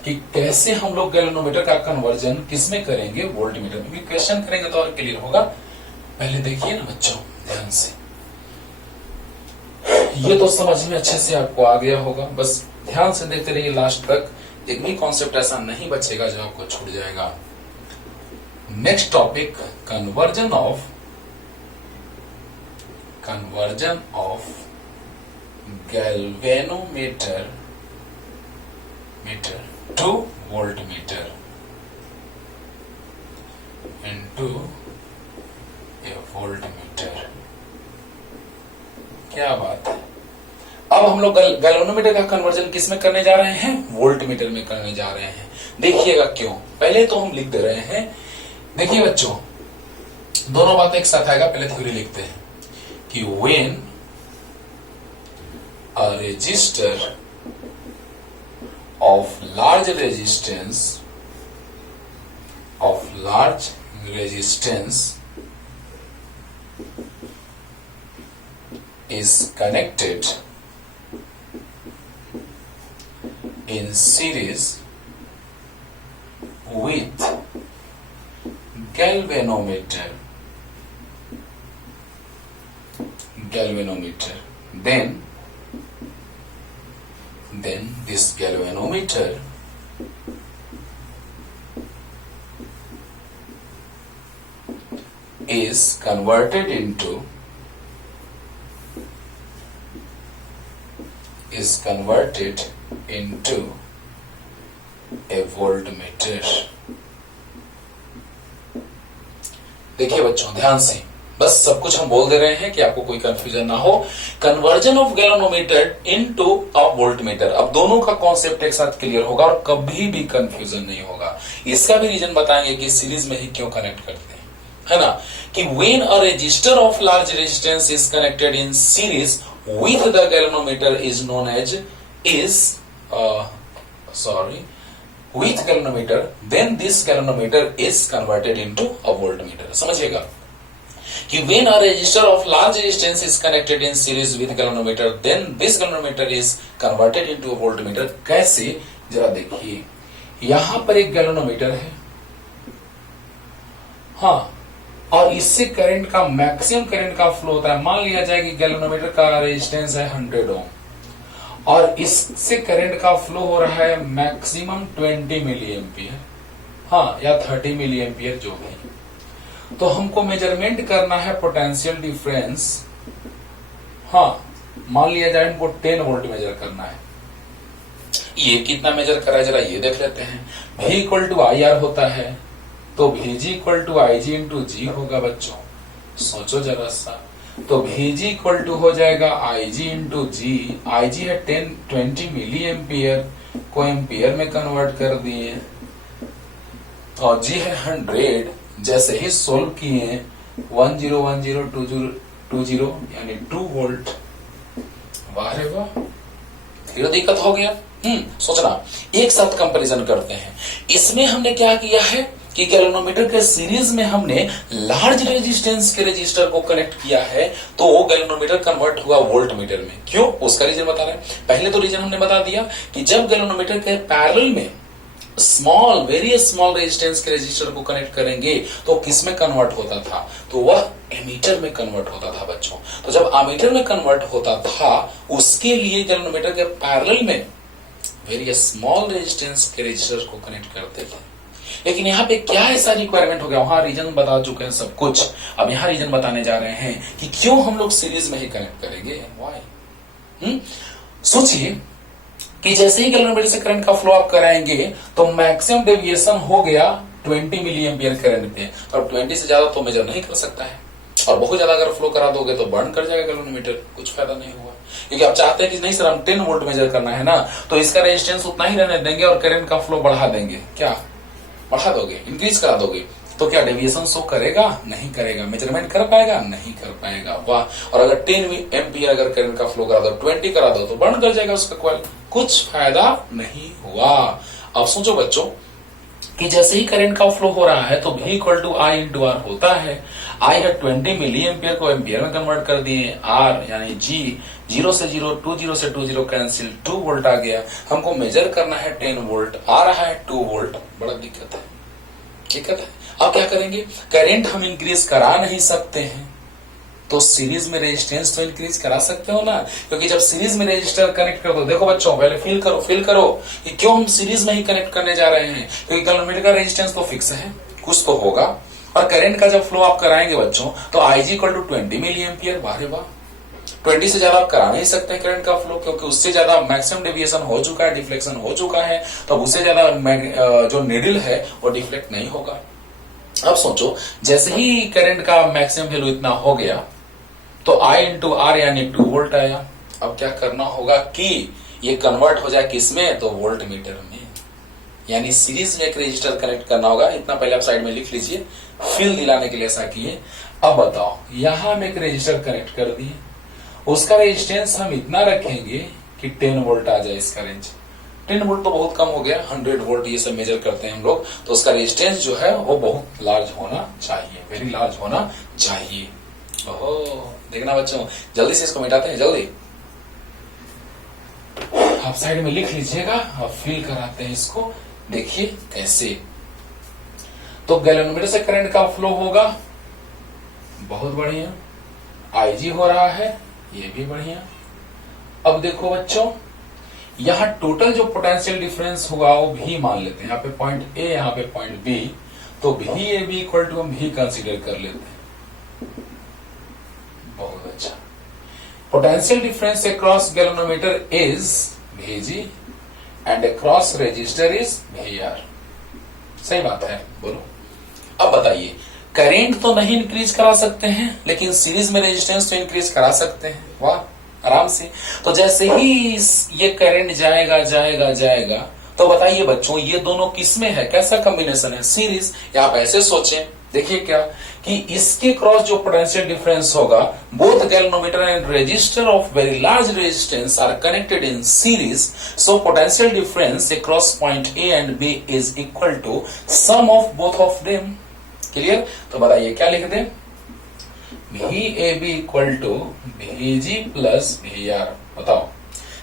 कि कैसे हम लोग गैल्वेनोमीटर का कन्वर्जन किसमें करेंगे? वोल्ट मीटर में। क्वेश्चन करेंगे तो और क्लियर होगा। पहले देखिए ना बच्चों ध्यान से, ये तो समझ में अच्छे से आपको आ गया होगा, बस ध्यान से देखते रहिए लास्ट तक। एक भी कॉन्सेप्ट ऐसा नहीं बचेगा जो आपको छूट जाएगा। Next topic, conversion of galvanometer to voltmeter into a voltmeter। क्या बात है। अब हम लोग गैल्वेनोमीटर का कन्वर्जन किस में करने जा रहे हैं? वोल्टमीटर में करने जा रहे हैं। देखिएगा क्यों। पहले तो हम लिख दे रहे हैं, देखिए बच्चों दोनों बातें एक साथ आएगा। पहले थ्योरी लिखते हैं कि when a resistor of large resistance is connected in series with galvanometer, then this galvanometer is converted into a voltmeter। देखिए बच्चों ध्यान से, बस सब कुछ हम बोल दे रहे हैं कि आपको कोई कंफ्यूजन ना हो। Conversion of galvanometer into a voltmeter, अब दोनों का कॉन्सेप्ट एक साथ क्लियर होगा और कभी भी कंफ्यूजन नहीं होगा। इसका भी रीजन बताएंगे कि सीरीज में ही क्यों कनेक्ट करते हैं, है ना। कि when a resistor of large resistance is connected in series with the galvanometer is known as with galvanometer, then this galvanometer is converted into a voltmeter। समझिएगा कि when a resistor of large resistance is connected in series with galvanometer, then this galvanometer is converted into a voltmeter। कैसे, जरा देखिए, यहां पर एक galvanometer है, और इससे करंट का मैक्सिमम करंट का फ्लो होता है। मान लिया जाए कि गैल्वेनोमीटर का रेजिस्टेंस है 100 ओम और इससे करंट का फ्लो हो रहा है मैक्सिमम 20 मिली एम्पियर, हाँ, या 30 मिली एम्पियर जो भी। तो हमको मेजरमेंट करना है पोटेंशियल डिफरेंस, हाँ, मान लिया जाए हमको 10 वोल्ट मेजर करना है। ये कितना मेजर करा है जरा ये देख लेते हैं। V equal to I R होता है तो VG equal to I G into G होगा बच्चों। सोचो जरा सा, तो VG इक्वल टू हो जाएगा आई जी इंटू जी। आई जी है 20 मिली एम्पियर को एम्पियर में कन्वर्ट कर दिए और जी है 100। जैसे ही सोल्व किए 101020 यानी 2 वोल्ट। वाह रे वाह, ये दिक्कत हो गया। सोचना, एक साथ कंपैरिजन करते हैं। इसमें हमने क्या किया है कि गैल्वेनोमीटर के सीरीज में हमने लार्ज रेजिस्टेंस के रजिस्टर को कनेक्ट किया है, तो वो गैल्वेनोमीटर कन्वर्ट हुआ वोल्ट मीटर में। क्यों, उसका रीजन बता रहे हैं। पहले तो रीजन हमने बता दिया कि जब गैल्वेनोमीटर के पैरेलल में स्मॉल, वेरी स्मॉल रेजिस्टेंस के रजिस्टर को कनेक्ट करेंगे तो किस में कन्वर्ट होता था, तो वह एमीटर में कन्वर्ट होता था बच्चों। तो जब एमीटर में कन्वर्ट होता था उसके लिए गैल्वेनोमीटर के पैरेलल में वेरी स्मॉल रेजिस्टेंस के रजिस्टर को कनेक्ट करते थे। लेकिन यहाँ पे क्या ऐसा रिक्वायरमेंट हो गया, वहां रीजन बता चुके हैं सब कुछ, अब यहाँ रीजन बताने जा रहे हैं कि क्यों हम लोग सीरीज में ही कनेक्ट करेंगे। व्हाई? सोचिए कि जैसे ही गैल्वेनोमीटर से करंट का फ्लो आप कराएंगे तो मैक्सिमम डेविएशन हो गया 20 मिली एम्पियर करंट पे, और 20 से ज्यादा तो मेजर नहीं कर सकता है, और बहुत ज्यादा अगर फ्लो करा दोगे तो बर्न कर जाएगा गैल्वेनोमीटर, कुछ फायदा नहीं हुआ। क्योंकि आप चाहते हैं कि नहीं सर हम 10 वोल्ट मेजर करना है ना, तो इसका रेजिस्टेंस उतना ही रहने देंगे और करंट का फ्लो बढ़ा देंगे। क्या बढ़ा दोगे, इंक्रीज करा दोगे, तो क्या डेविएशन शो करेगा? नहीं करेगा। मेजरमेंट कर पाएगा? नहीं कर पाएगा। वाह, और अगर 10 एम्पियर अगर करंट का फ्लो करा दो, 20 करा दो तो बर्न कर जाएगा उसका कॉइल, कुछ फायदा नहीं हुआ। अब सोचो बच्चों कि जैसे ही करंट का फ्लो हो रहा है तो V equal to I into R होता है। आई है 20 मिली एम्पियर को एम्पियर में कन्वर्ट कर दिए, आर यानी G 0 से 0, 20 से 20 कैंसिल, 2 वोल्ट आ गया। हमको मेजर करना है 10 वोल्ट, आ रहा है 2 वोल्ट। बड़ा दिक्कत है, दिक्कत है। अब क्या करेंगे, करंट हम इंक्रीज करा नहीं सकते हैं तो सीरीज में रेजिस्टेंस तो इंक्रीज करा सकते हो ना, क्योंकि जब सीरीज में रेजिस्टर कनेक्ट कर दो, देखो बच्चों पहले फील करो कि क्यों हम सीरीज में ही कनेक्ट करने जा रहे हैं, क्योंकि गैल्वेनोमीटर का रेजिस्टेंस तो फिक्स है, कुछ तो होगा, और करंट का जब फ्लो आप कराएंगे बच्चों तो IG equal to 20 milli ampere. वाह रे वाह, 20 से ज्यादा आप करा नहीं सकते हैं करंट का फ्लो, क्योंकि उससे ज्यादा मैक्सिमम डेविएशन हो चुका है, डिफ्लेक्शन हो चुका है, तो उससे ज्यादा जो नीडल है वो डिफ्लेक्ट नहीं होगा। अब सोचो जैसे ही करंट का मैक्सिमम वैल्यू इतना हो गया तो I इंटू आर यानी 2 वोल्ट आया। अब क्या करना होगा कि ये कन्वर्ट हो जाए किसमें, तो वोल्ट मीटर में, यानी सीरीज में एक रजिस्टर कनेक्ट करना होगा। इतना पहले आप साइड में लिख लीजिए, फील दिलाने के लिए ऐसा किए। अब बताओ, यहां हम एक रजिस्टर कनेक्ट कर दिए, उसका रेजिस्टेंस हम इतना रखेंगे कि 10 वोल्ट आ जाए इसका रेंज। 10 वोल्ट तो बहुत कम हो गया, 100 वोल्ट ये सब मेजर करते हैं हम लोग, तो उसका रेजिस्टेंस जो है वो बहुत लार्ज होना चाहिए, वेरी लार्ज होना चाहिए। ओहो, देखना बच्चों, जल्दी से इसको मिटाते हैं, जल्दी आप साइड में लिख लीजिएगा, आप फील कराते हैं इसको। देखिए कैसे, तो गैल्वेनोमीटर से करंट का फ्लो होगा, बहुत बढ़िया, IG हो रहा है, ये भी बढ़िया। अब देखो बच्चों, यहां टोटल जो पोटेंशियल डिफरेंस हुआ वो भी मान लेते हैं, यहाँ पे पॉइंट A, यहाँ पे पॉइंट B, तो VAB इक्वल टू हम भी कंसिडर कर लेते हैं। बहुत अच्छा, potential difference across galvanometer is VG and across register is VR। सही बात है, बोलो। अब बताइए, करेंट तो नहीं इंक्रीज करा सकते हैं लेकिन सीरीज में रेजिस्टेंस तो इंक्रीज करा सकते हैं। वाह, आराम से। तो जैसे ही ये करंट जाएगा तो बताइए बच्चों, ये दोनों किसमें है, कैसा कॉम्बिनेशन है, सीरीज। या आप ऐसे सोचें, देखिए क्या कि इसके क्रॉस जो पोटेंशियल डिफरेंस होगा, both galvanometer and resistor of very large resistance are connected in series, so potential difference across point A and B is equal to sum of both of them. Clear? तो बताइए क्या लिख दें, VAB equal to VG plus VR। बताओ,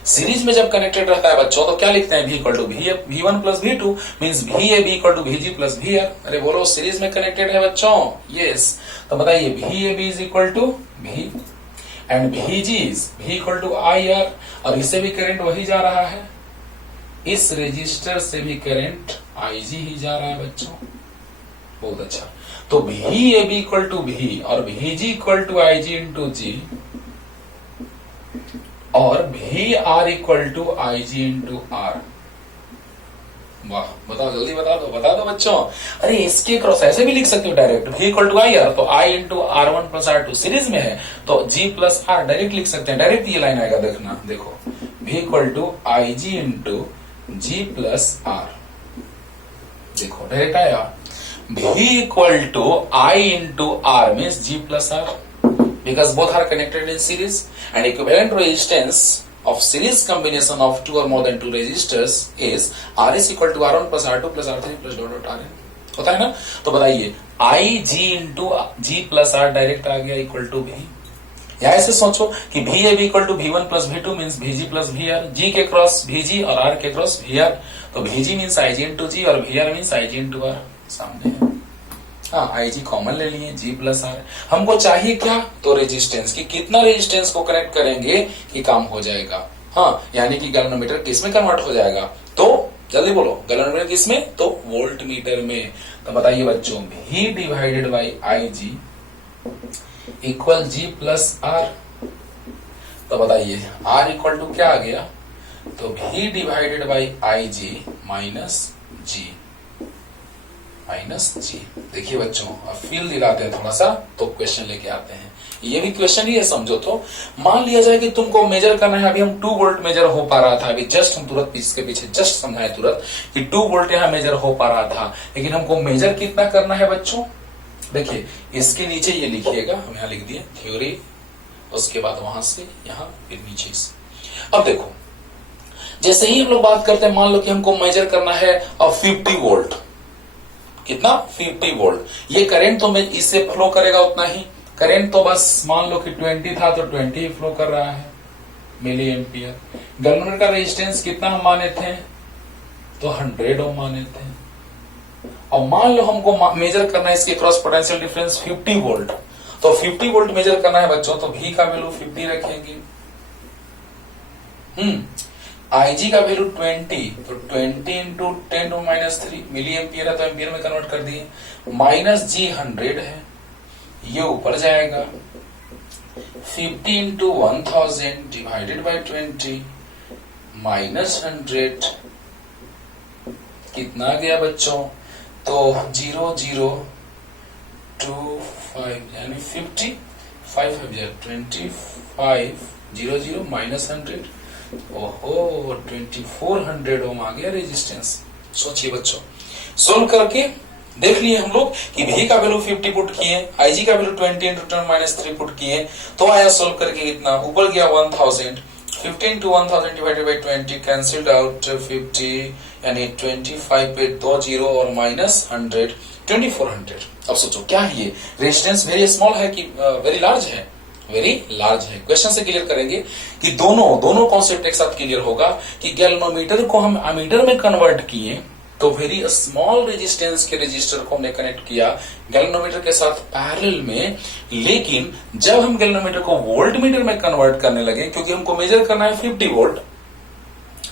series में जब connected रहता है बच्चों तो क्या लिखते हैं, V equal to V1 plus V2 means VAB equal to VG plus VR। अरे बोलो सीरीज में कनेक्टेड है बच्चों, यस। तो बताइए VAB is equal to V and VG is V equal to IR, और इससे भी करंट वही जा रहा है, इस रेजिस्टर से भी करंट IG ही जा रहा है बच्चों। बहुत अच्छा। तो VAB इक्वल टू V और VG equal to IG into G और VR equal to IG into R। वाह, बताओ जल्दी बता दो बच्चों। अरे इसके क्रॉस ऐसे भी लिख सकते हो direct, V equal to IR, तो I into R1 plus R2 series में है तो G प्लस R डायरेक्ट लिख सकते हैं। डायरेक्ट ये लाइन आएगा, देखना देखो, V equal to IG into G plus R, देखो डायरेक्ट आया। V equal to I into R means G plus R because both are connected in series, and equivalent resistance of series combination of two or more than two resistors is R is equal to R1 plus R2 plus R3 plus dot dot Rn। होता है ना। तो बताइए I G into G plus R direct आ गया equal to V। या ऐसे सोचो कि VAB equal to V1 plus V2 means VG plus VR, G के क्रॉस VG और R के क्रॉस VR, तो VG means IG into G और VR means IG into R सामने है। हाँ, IG कॉमन ले लिए, G प्लस R। हमको चाहिए क्या, तो रेजिस्टेंस की कितना रेजिस्टेंस को कनेक्ट करेंगे कि काम हो जाएगा। हाँ, यानी कि गैल्वेनोमीटर किस में कन्वर्ट हो जाएगा, तो जल्दी बोलो गैल्वेनोमीटर किस में, तो वोल्ट मीटर में। तो बताइए बच्चों, V divided by IG equal G plus R। तो बताइए R इक्वल टू क्या आ गया, तो V divided by IG minus G minus G। देखिए बच्चों, अब फील दिलाते हैं थोड़ा सा तो क्वेश्चन लेके आते हैं। ये भी क्वेश्चन ही है, समझो। तो मान लिया जाए कि तुमको मेजर करना है, अभी हम 2 वोल्ट मेजर हो पा रहा था, अभी जस्ट हम तुरंत इसके पीछे जस्ट समझाए तुरंत कि 2 वोल्ट यहाँ मेजर हो पा रहा था, लेकिन हमको मेजर कितना करना है बच्चों। देखिए इसके नीचे ये लिखिएगा, हम यहाँ लिख दिए थ्योरी, उसके बाद वहां से यहाँ फिर नीचे से। अब देखो जैसे ही हम लोग बात करते हैं, मान लो कि हमको मेजर करना है अब 50 वोल्ट, कितना 50 वोल्ट। ये करंट तो मैं इससे फ्लो करेगा उतना ही, करंट तो बस मान लो कि 20 था तो 20 ही फ्लो कर रहा है मिली एम्पियर। गैल्वेनोमीटर का रेजिस्टेंस कितना हम माने थे, तो 100 ओम माने थे। और मान लो हमको मेजर करना है इसके क्रॉस पोटेंशियल डिफरेंस 50 वोल्ट, तो 50 वोल्ट मेजर करना है बच्चों, तो V का वैल्यू 50 रखेंगे। IG का वैल्यू 20, तो 20 into 10 to minus 3 milli ampere है, तो एम्पियर में कन्वर्ट कर दिए। माइनस G 100 है, ये ऊपर जाएगा। 50 इंटू 1000 डिवाइडेड बाई 20 माइनस 100 कितना गया बच्चों, तो 0025 यानी 55 25 00 माइनस 100, ओहो 2400 ओम आ गया रेजिस्टेंस। सोचिए बच्चों, सोल्व करके देख लिए हम लोग कि V का वैल्यू 50 पुट किए, IG का वैल्यू 20 इंटू 10 माइनस 3 पुट किए, तो आया सोल्व करके कितना, ऊपर गया 1000, 15 to 1000 divided by 20 cancelled out 50 यानी 25 पे 2 जीरो और माइनस 100 2400। अब सोचो क्या है ये, रेजिस्टेंस वेरी स्मॉल है कि वेरी लार्ज है, वेरी लार्ज है। क्वेश्चन से क्लियर करेंगे कि दोनों कॉन्सेप्ट एक साथ क्लियर होगा कि गैल्वेनोमीटर को हम एमीटर में कन्वर्ट किए, तो वेरी स्मॉल रेजिस्टेंस के रजिस्टर को हमने कनेक्ट किया गैल्वेनोमीटर के साथ पैरेलल में, लेकिन जब हम गैल्वेनोमीटर को वोल्ट मीटर में कन्वर्ट करने लगे, क्योंकि हमको मेजर करना है 50 वोल्ट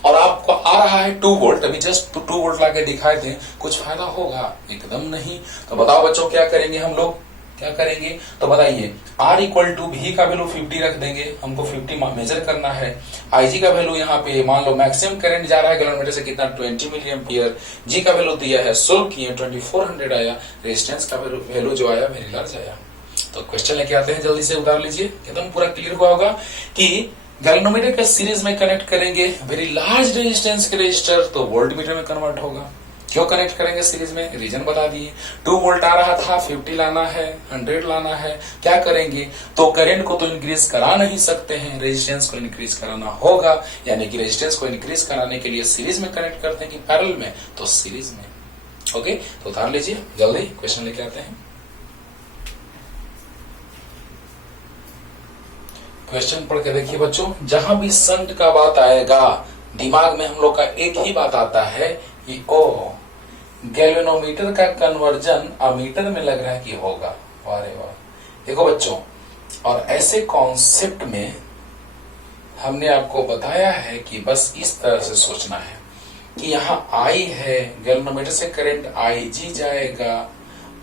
और आपको आ रहा है 2 वोल्ट, अभी जस्ट 2 वोल्ट लाके दिखाए थे, कुछ फायदा होगा, एकदम नहीं। तो बताओ बच्चों क्या करेंगे हम लोग, क्या करेंगे, तो बताइए R इक्वल टू V का वैल्यू 50 रख देंगे, हमको 50 मेजर करना है। IG का वैल्यू यहाँ पे मान लो मैक्सिमम करंट जा रहा है गैल्वेनोमीटर से कितना 20 मिली एम्पियर, G का वैल्यू दिया है, सोल्व किए 2400 आया, रेजिस्टेंस का वैल्यू जो आया वेरी लार्ज आया। तो क्वेश्चन लेके आते हैं, जल्दी से उतार लीजिए, एकदम पूरा क्लियर हुआ होगा कि गैल्वेनोमीटर के सीरीज में कनेक्ट करेंगे वेरी लार्ज रेजिस्टेंस के रजिस्टर, तो वोल्ट मीटर में कन्वर्ट होगा। क्यों कनेक्ट करेंगे सीरीज में, रीजन बता दिए। 2 वोल्ट आ रहा था, 50 लाना है, 100 लाना है, क्या करेंगे, तो करंट को तो इंक्रीज करा नहीं सकते हैं, रेजिस्टेंस को इंक्रीज कराना होगा, यानी कि रेजिस्टेंस को इंक्रीज कराने के लिए सीरीज में कनेक्ट करते हैं कि पैरेलल में, तो सीरीज में। ओके, तो उतार लीजिए, जल्दी क्वेश्चन लेके आते हैं। क्वेश्चन पढ़ के देखिए बच्चों, जहां भी संट का बात आएगा दिमाग में हम लोग का एक ही बात आता है कि ओ गैल्वेनोमीटर का कन्वर्जन अमीटर में लग रहा है कि होगा। वारे वाह। देखो बच्चों, और ऐसे कॉन्सेप्ट में हमने आपको बताया है कि बस इस तरह से सोचना है कि यहाँ I है, गैल्वेनोमीटर से करंट IG जाएगा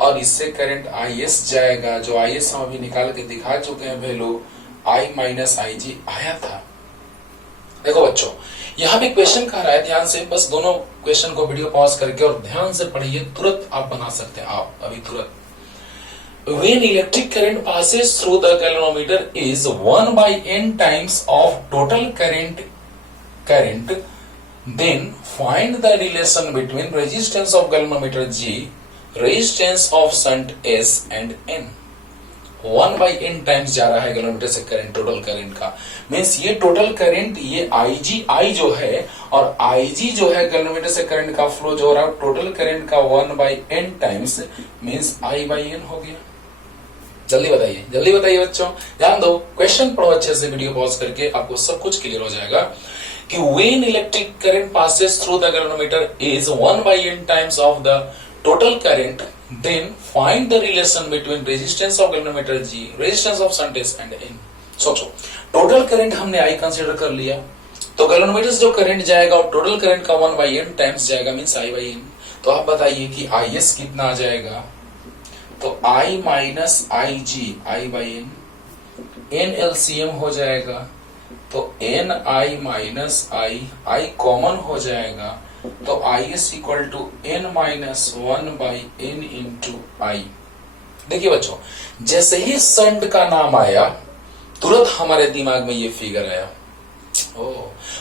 और इससे करंट IS जाएगा, जो IS हम अभी निकाल के दिखा चुके हैं वैल्यू I माइनस IG आया था। देखो बच्चों, यहाँ भी क्वेश्चन कह रहा है, ध्यान से बस दोनों क्वेश्चन को वीडियो पॉज करके और ध्यान से पढ़िए, तुरंत आप बना सकते हैं, आप अभी तुरंत। When electric current passes through the galvanometer is 1 by n times of total current, then find the relation between resistance of galvanometer G, resistance of shunt S and N। 1 by n times जा रहा है galvanometer से current, total current का means ये total current, ये I जो है और IG जो है गैल्वेनोमीटर से करंट का फ्लो जो हो रहा है टोटल करंट का 1 by n times means I by n हो गया। जल्दी बताइए बच्चों, ध्यान दो, क्वेश्चन पढ़ो अच्छे से, वीडियो पॉज करके, आपको सब कुछ क्लियर हो जाएगा कि when electric current passes through the galvanometer is 1 by n times of the total current, then find the relation between resistance of galvanometer G, resistance of shunt S and N। सोचो, total current हमने I consider कर लिया, तो galvanometer से जो current जाएगा और total current का 1 by n टाइम्स जाएगा मीन्स I by n। तो आप बताइए कि IS कितना आ जाएगा, तो I minus IG I by n, n LCM हो जाएगा तो n I minus I common हो जाएगा तो IS equal to n minus 1 by n into I। देखिए बच्चों, जैसे ही शंट का नाम आया तुरंत हमारे दिमाग में ये फिगर आया।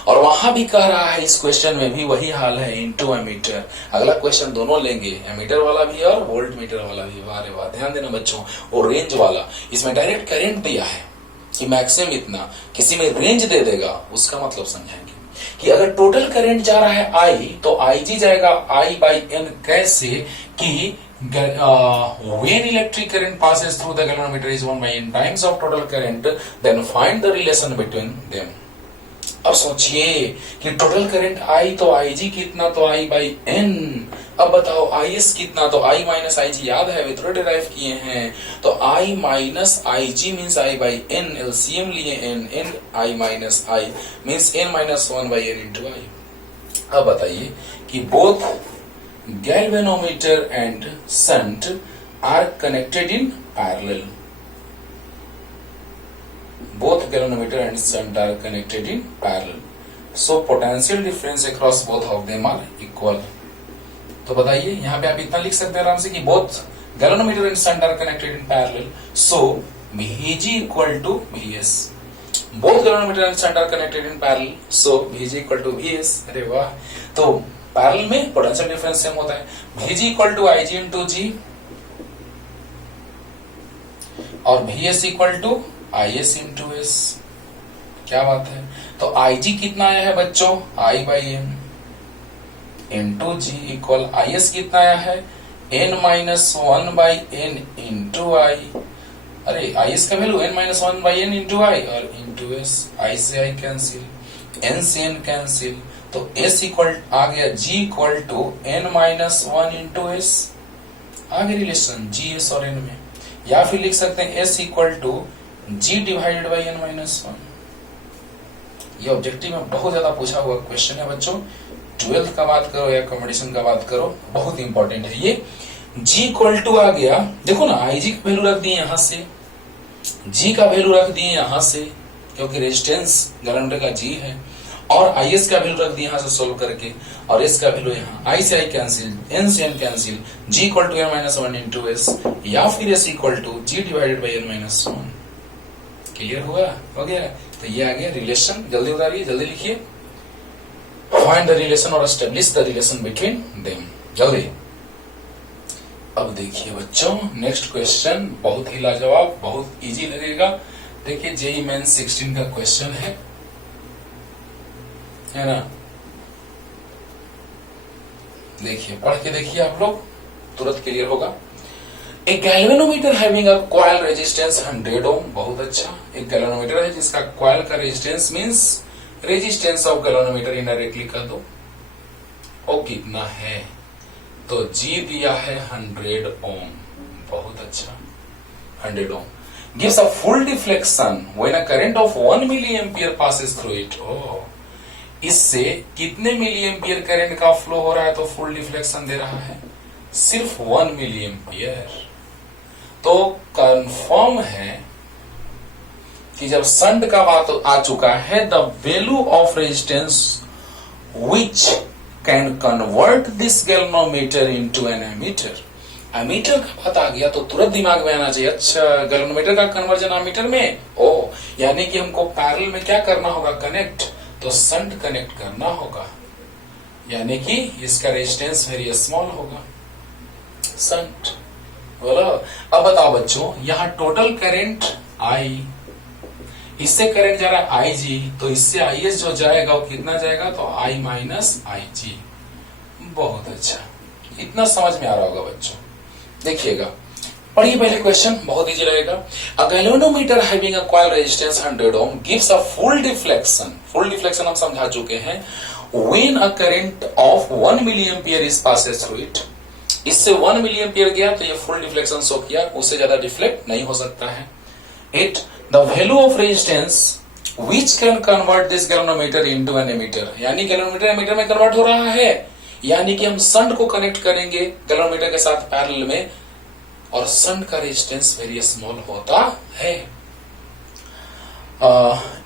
और वहां भी कह रहा है, इस क्वेश्चन में भी वही हाल है, इनटू एमीटर। अगला क्वेश्चन दोनों लेंगे, एमीटर वाला भी और वोल्ट मीटर वाला भी। वाह वाह, ध्यान देना बच्चों, वो रेंज वाला, इसमें डायरेक्ट करंट दिया है कि मैक्सिमम इतना, किसी में रेंज दे देगा, उसका मतलब समझाएंगे कि अगर टोटल करंट जा रहा है I तो IG जाएगा I बाई n। कैसे कि when electric current passes through the galvanometer is 1 by n times of total current, then find the relation between them। अब सोचिए कि टोटल करंट I तो IG कितना, तो I बाई n। अब बताओ IS कितना, तो I माइनस IG याद है, विथड्रॉ डिराइव किए हैं, तो I minus IG means I by n, LCM लिए n I minus I means n minus 1 by n into I। अब बताइए कि both galvanometer and shunt are connected in parallel. Both galvanometer and shunt are connected in parallel, so potential difference across both of them are equal। तो बताइए, यहाँ पे आप इतना लिख सकते हैं आराम से कि both galvanometer and shunt are connected in parallel, so VG equal to VS। Both galvanometer and shunt are connected in parallel, so VG equal to VS। अरे वाह, तो पैरेलल में पोटेंशियल डिफरेंस सेम होता है, VG equal to IG into G और VS equal to IS into S। क्या बात है, तो IG कितना आया है बच्चों, I by n into G equal IS कितना आया है, n minus 1 by n into I। अरे IS का value n minus 1 by n into I और इंटू S। I से I कैंसिल, n से n कैंसिल, तो S इक्वल आ गया G equal to n minus 1 into S। आगे relation GS और n में, या फिर लिख सकते हैं S equal to G divided by n minus 1। ये ऑब्जेक्टिव में बहुत ज्यादा पूछा हुआ क्वेश्चन है बच्चों, 12th का बात करो या कॉम्पिटिशन का बात करो, बहुत इंपॉर्टेंट है ये। G इक्वल टू आ गया, देखो ना IG का वैल्यू रख दिए यहां से, G का वैल्यू रख दिए यहां से क्योंकि रेजिस्टेंस गैल्वेनोमीटर का G है, और IS का वैल्यू रख दिए यहां से सोल्व करके, और S का वैल्यू यहाँ, I से I कैंसिल, N से N cancel, G equal to n minus 1 into S या फिर S equal to G divided by n minus 1। Clear हुआ, हो गया। तो ये आ गया रिलेशन, जल्दी उतारिए, जल्दी लिखिए, फाइंड द रिलेशन और establish the relation between them, जल्दी। अब देखिए बच्चों, नेक्स्ट क्वेश्चन बहुत ही लाजवाब, बहुत इजी लगेगा। देखिए जेईई मेंस 16 का क्वेश्चन है ना, देखिए पढ़ के देखिए, आप लोग तुरंत क्लियर होगा। A galvanometer having a coil resistance 100 ohm, बहुत अच्छा। एक गैल्वेनोमीटर है जिसका कॉइल का resistance means resistance of galvanometer indirectly कर दो, वो कितना है, तो जी दिया है 100 ओम, बहुत अच्छा 100 ओम। gives a full deflection when a current of 1 milliampere passes through it। इससे कितने मिली एम्पियर करंट का फ्लो हो रहा है, तो फुल डिफ्लेक्शन दे रहा है सिर्फ 1 मिली एम्पियर। तो कंफर्म है कि जब शंट का बात आ चुका है, the value of resistance which can convert this galvanometer into an ammeter. Ammeter का बात आ गया तो तुरंत दिमाग में आना चाहिए, अच्छा गैल्वेनोमीटर का कन्वर्जन एमीटर में, ओ यानी कि हमको पैरेलल में क्या करना होगा, कनेक्ट, तो शंट कनेक्ट करना होगा, यानी कि इसका रेजिस्टेंस वेरी स्मॉल होगा, शंट। बोलो अब बताओ बच्चों, यहां टोटल करंट आई, इससे करंट जा रहा है आई जी, तो इससे आई एस जो जाएगा वो कितना जाएगा, तो आई माइनस आई जी। बहुत अच्छा, इतना समझ में आ रहा होगा बच्चों। देखिएगा, पढ़िए पहले क्वेश्चन, बहुत इजी रहेगा। A galvanometer having a coil resistance 100 ohm gives a full deflection, full deflection हम समझा चुके हैं, when a current of 1 milli ampere is passes through it. इससे 1 मिली एम्पियर गया तो ये फुल डिफ्लेक्शन शो किया, उससे ज्यादा डिफ्लेक्ट नहीं हो सकता है। It the value of resistance which can convert this galvanometer into an ammeter, यानी गैल्वेनोमीटर एमीटर में कन्वर्ट हो रहा है, यानी कि हम शंट को कनेक्ट करेंगे गैल्वेनोमीटर के साथ पैरेलल में, और शंट का रेजिस्टेंस वेरी स्मॉल होता है।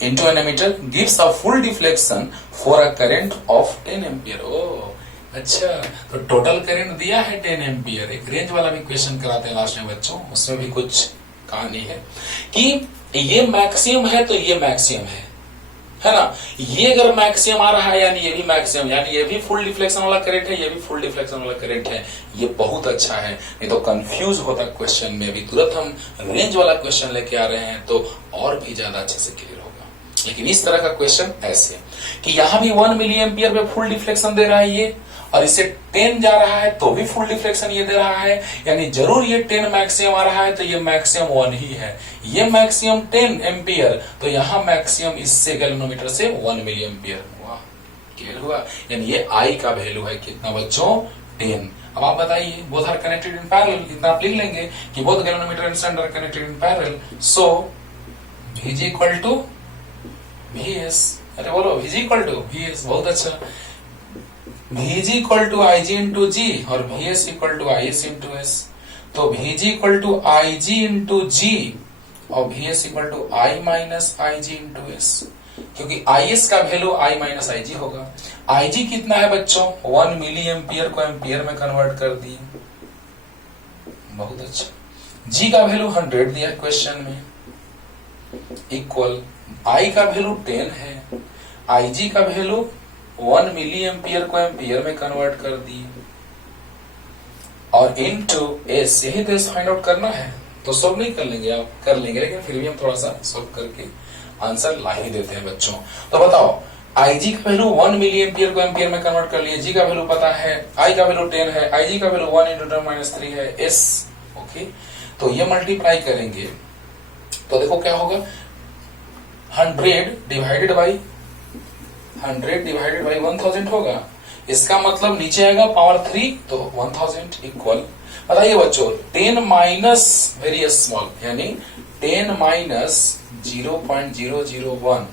Into an ammeter gives a full deflection for a current of 10 ampere. Oh अच्छा, तो टोटल करंट दिया है 10 एम्पियर। एक रेंज वाला भी क्वेश्चन कराते हैं लास्ट में बच्चों, उसमें भी कुछ कहानी है कि ये मैक्सिमम है तो ये मैक्सिमम है ना, ये अगर मैक्सिमम आ रहा है यानी ये भी मैक्सिमम, यानी ये भी फुल डिफ्लेक्शन वाला करंट है, ये भी फुल डिफ्लेक्शन वाला करंट है। ये बहुत अच्छा है, नहीं तो कंफ्यूज होता क्वेश्चन में। अभी तुरंत हम रेंज वाला क्वेश्चन लेके आ रहे हैं तो और भी ज्यादा अच्छे से क्लियर होगा। लेकिन इस तरह का क्वेश्चन ऐसे कि यहां भी 1 मिली एम्पियर पे फुल डिफ्लेक्शन दे रहा है ये, और इससे 10 जा रहा है तो भी फुल डिफ्लेक्शन ये दे रहा है, यानी जरूर ये 10 मैक्सिमम आ रहा है तो ये मैक्सिमम 1 ही है। ये मैक्सिमम 10 एम्पियर, तो यहां मैक्सिमम इससे गैल्वेनोमीटर से 1 मिली एम्पियर। वाह, क्लियर हुआ। यानी ये आई का वैल्यू है कितना बच्चों, 10। अब आप बताइए, both are connected in parallel, इतना आप लिख लेंगे कि both galvanometer and shunt are connected in parallel, so VG equal to VS। अरे बोलो VG इक्वल टू VS, बहुत अच्छा। VG equal to IG into G और VS equal to IS into S। तो VG equal to IG into G और VS equal to I minus IG into S, क्योंकि IS का value I minus IG होगा। IG कितना है बच्चों, 1 milli ampere को एम्पियर में कन्वर्ट कर दिए, बहुत अच्छा। G का वैल्यू 100 दिया क्वेश्चन में, इक्वल I का वैल्यू 10 है, IG का वैल्यू 1 मिली एम्पियर को एम्पियर में कन्वर्ट कर दिए, और इनटू S, यही तो फाइंड आउट करना है। तो सॉल्व नहीं कर लेंगे, आप कर लेंगे, लेकिन फिर भी हम थोड़ा सा सॉल्व करके आंसर ला ही देते हैं बच्चों। तो बताओ, IG का वैल्यू 1 मिली एम्पियर को एम्पियर में कन्वर्ट कर लिए, G का वैल्यू पता है, I का वैल्यू 10 है, IG का वैल्यू 1 इंटू 10-3 है, S। ओके, तो ये मल्टीप्लाई करेंगे तो देखो क्या होगा, 100 डिवाइडेड बाई 1000 होगा। इसका मतलब नीचे आएगा पावर 3, तो 1000 इक्वल, बताइए बच्चों, 10 माइनस वेरी स्मॉल, यानी 10 माइनस 0.001,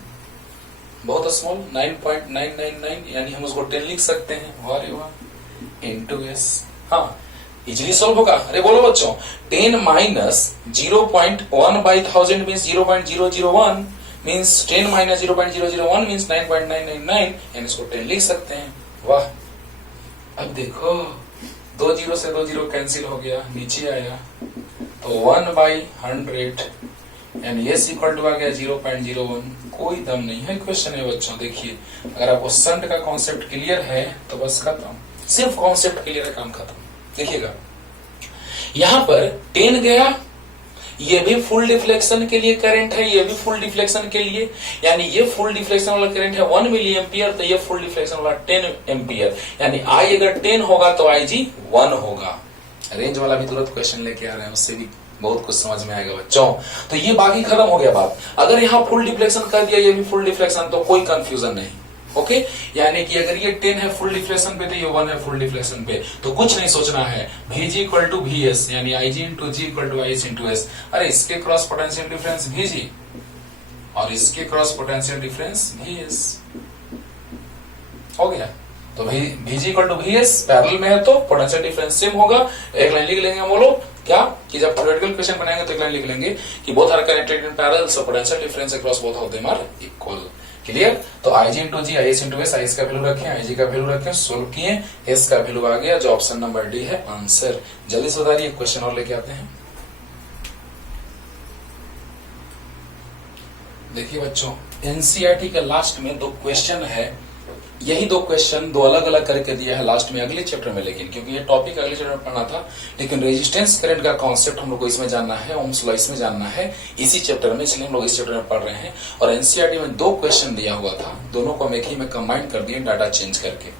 बहुत स्मॉल, 9.999, यानी हम उसको 10 लिख सकते हैं, वाह वाह, इंटू S। हाँ, इजिली सॉल्व होगा। अरे बोलो बच्चों, 10 minus 0.1 by 1000 means 0.001 means 10 minus 0.001 means 9.999, यानी इसको 10 लिख सकते हैं। वाह, अब देखो 2 जीरो से 2 जीरो कैंसिल हो गया, नीचे आया तो 1/100, यानी S इक्वल टू आ गया 0.01। कोई दम नहीं है क्वेश्चन में बच्चों। देखिए, अगर आपको शंट का कॉन्सेप्ट क्लियर है तो बस खत्म, सिर्फ कॉन्सेप्ट क्लियर है, काम खत्म। देखिएगा, यहां पर 10 गया, ये भी फुल डिफ्लेक्शन के लिए करंट है, ये भी फुल डिफ्लेक्शन के लिए, यानी ये फुल डिफ्लेक्शन वाला करंट है 1 मिली एम्पियर, तो ये फुल डिफ्लेक्शन वाला 10 एम्पियर, यानी I अगर 10 होगा तो IG 1 होगा। रेंज वाला भी तुरंत क्वेश्चन लेके आ रहे हैं, उससे भी बहुत कुछ समझ में आएगा बच्चों। तो ये बाकी खत्म हो गया बात। अगर यहाँ फुल डिफ्लेक्शन कर दिया, ये भी फुल डिफ्लेक्शन, तो कोई कंफ्यूजन नहीं। ओके, यानी कि अगर ये 10 है फुल डिफ्लेक्शन पे तो ये 1 है फुल डिफ्लेक्शन पे, तो कुछ नहीं सोचना है। Vg इक्वल टू Vs यानी Ig into G equal to Is into S. अरे इसके क्रॉस पोटेंशियल डिफरेंस Vg और इसके क्रॉस पोटेंशियल डिफरेंस Vs हो गया। तो Vg equal to Vs parallel में है तो पोटेंशियल डिफरेंस सेम होगा। एक लाइन लिख लेंगे हम लोग क्या कि जब थ्योरेटिकल क्वेश्चन बनाएंगे तो एक लाइन लिख लेंगे कि both are connected in parallel so potential difference across both of them are equal. Clear? तो Ig into G, Is into S, Is का वैल्यू रखें, Ig का वैल्यू रखें, सोल्व किए, S का वैल्यू आ गया, जो ऑप्शन नंबर डी है आंसर। जल्दी से बताइए, क्वेश्चन और लेके आते हैं। देखिए बच्चों, एनसीईआरटी के लास्ट में 2 क्वेश्चन है, यही 2 क्वेश्चन 2 अलग अलग करके दिया है लास्ट में अगले चैप्टर में, लेकिन क्योंकि ये टॉपिक अगले चैप्टर में पढ़ना था, लेकिन रेजिस्टेंस करंट का कॉन्सेप्ट हम लोग को इसमें जानना है, ओम्स लॉ इसमें जानना है इसी चैप्टर में, इसलिए हम लोग इस चैप्टर में पढ़ रहे हैं। और एनसीईआरटी में 2 क्वेश्चन दिया हुआ था, दोनों को हम एक ही में कंबाइन कर दिए डाटा चेंज करके।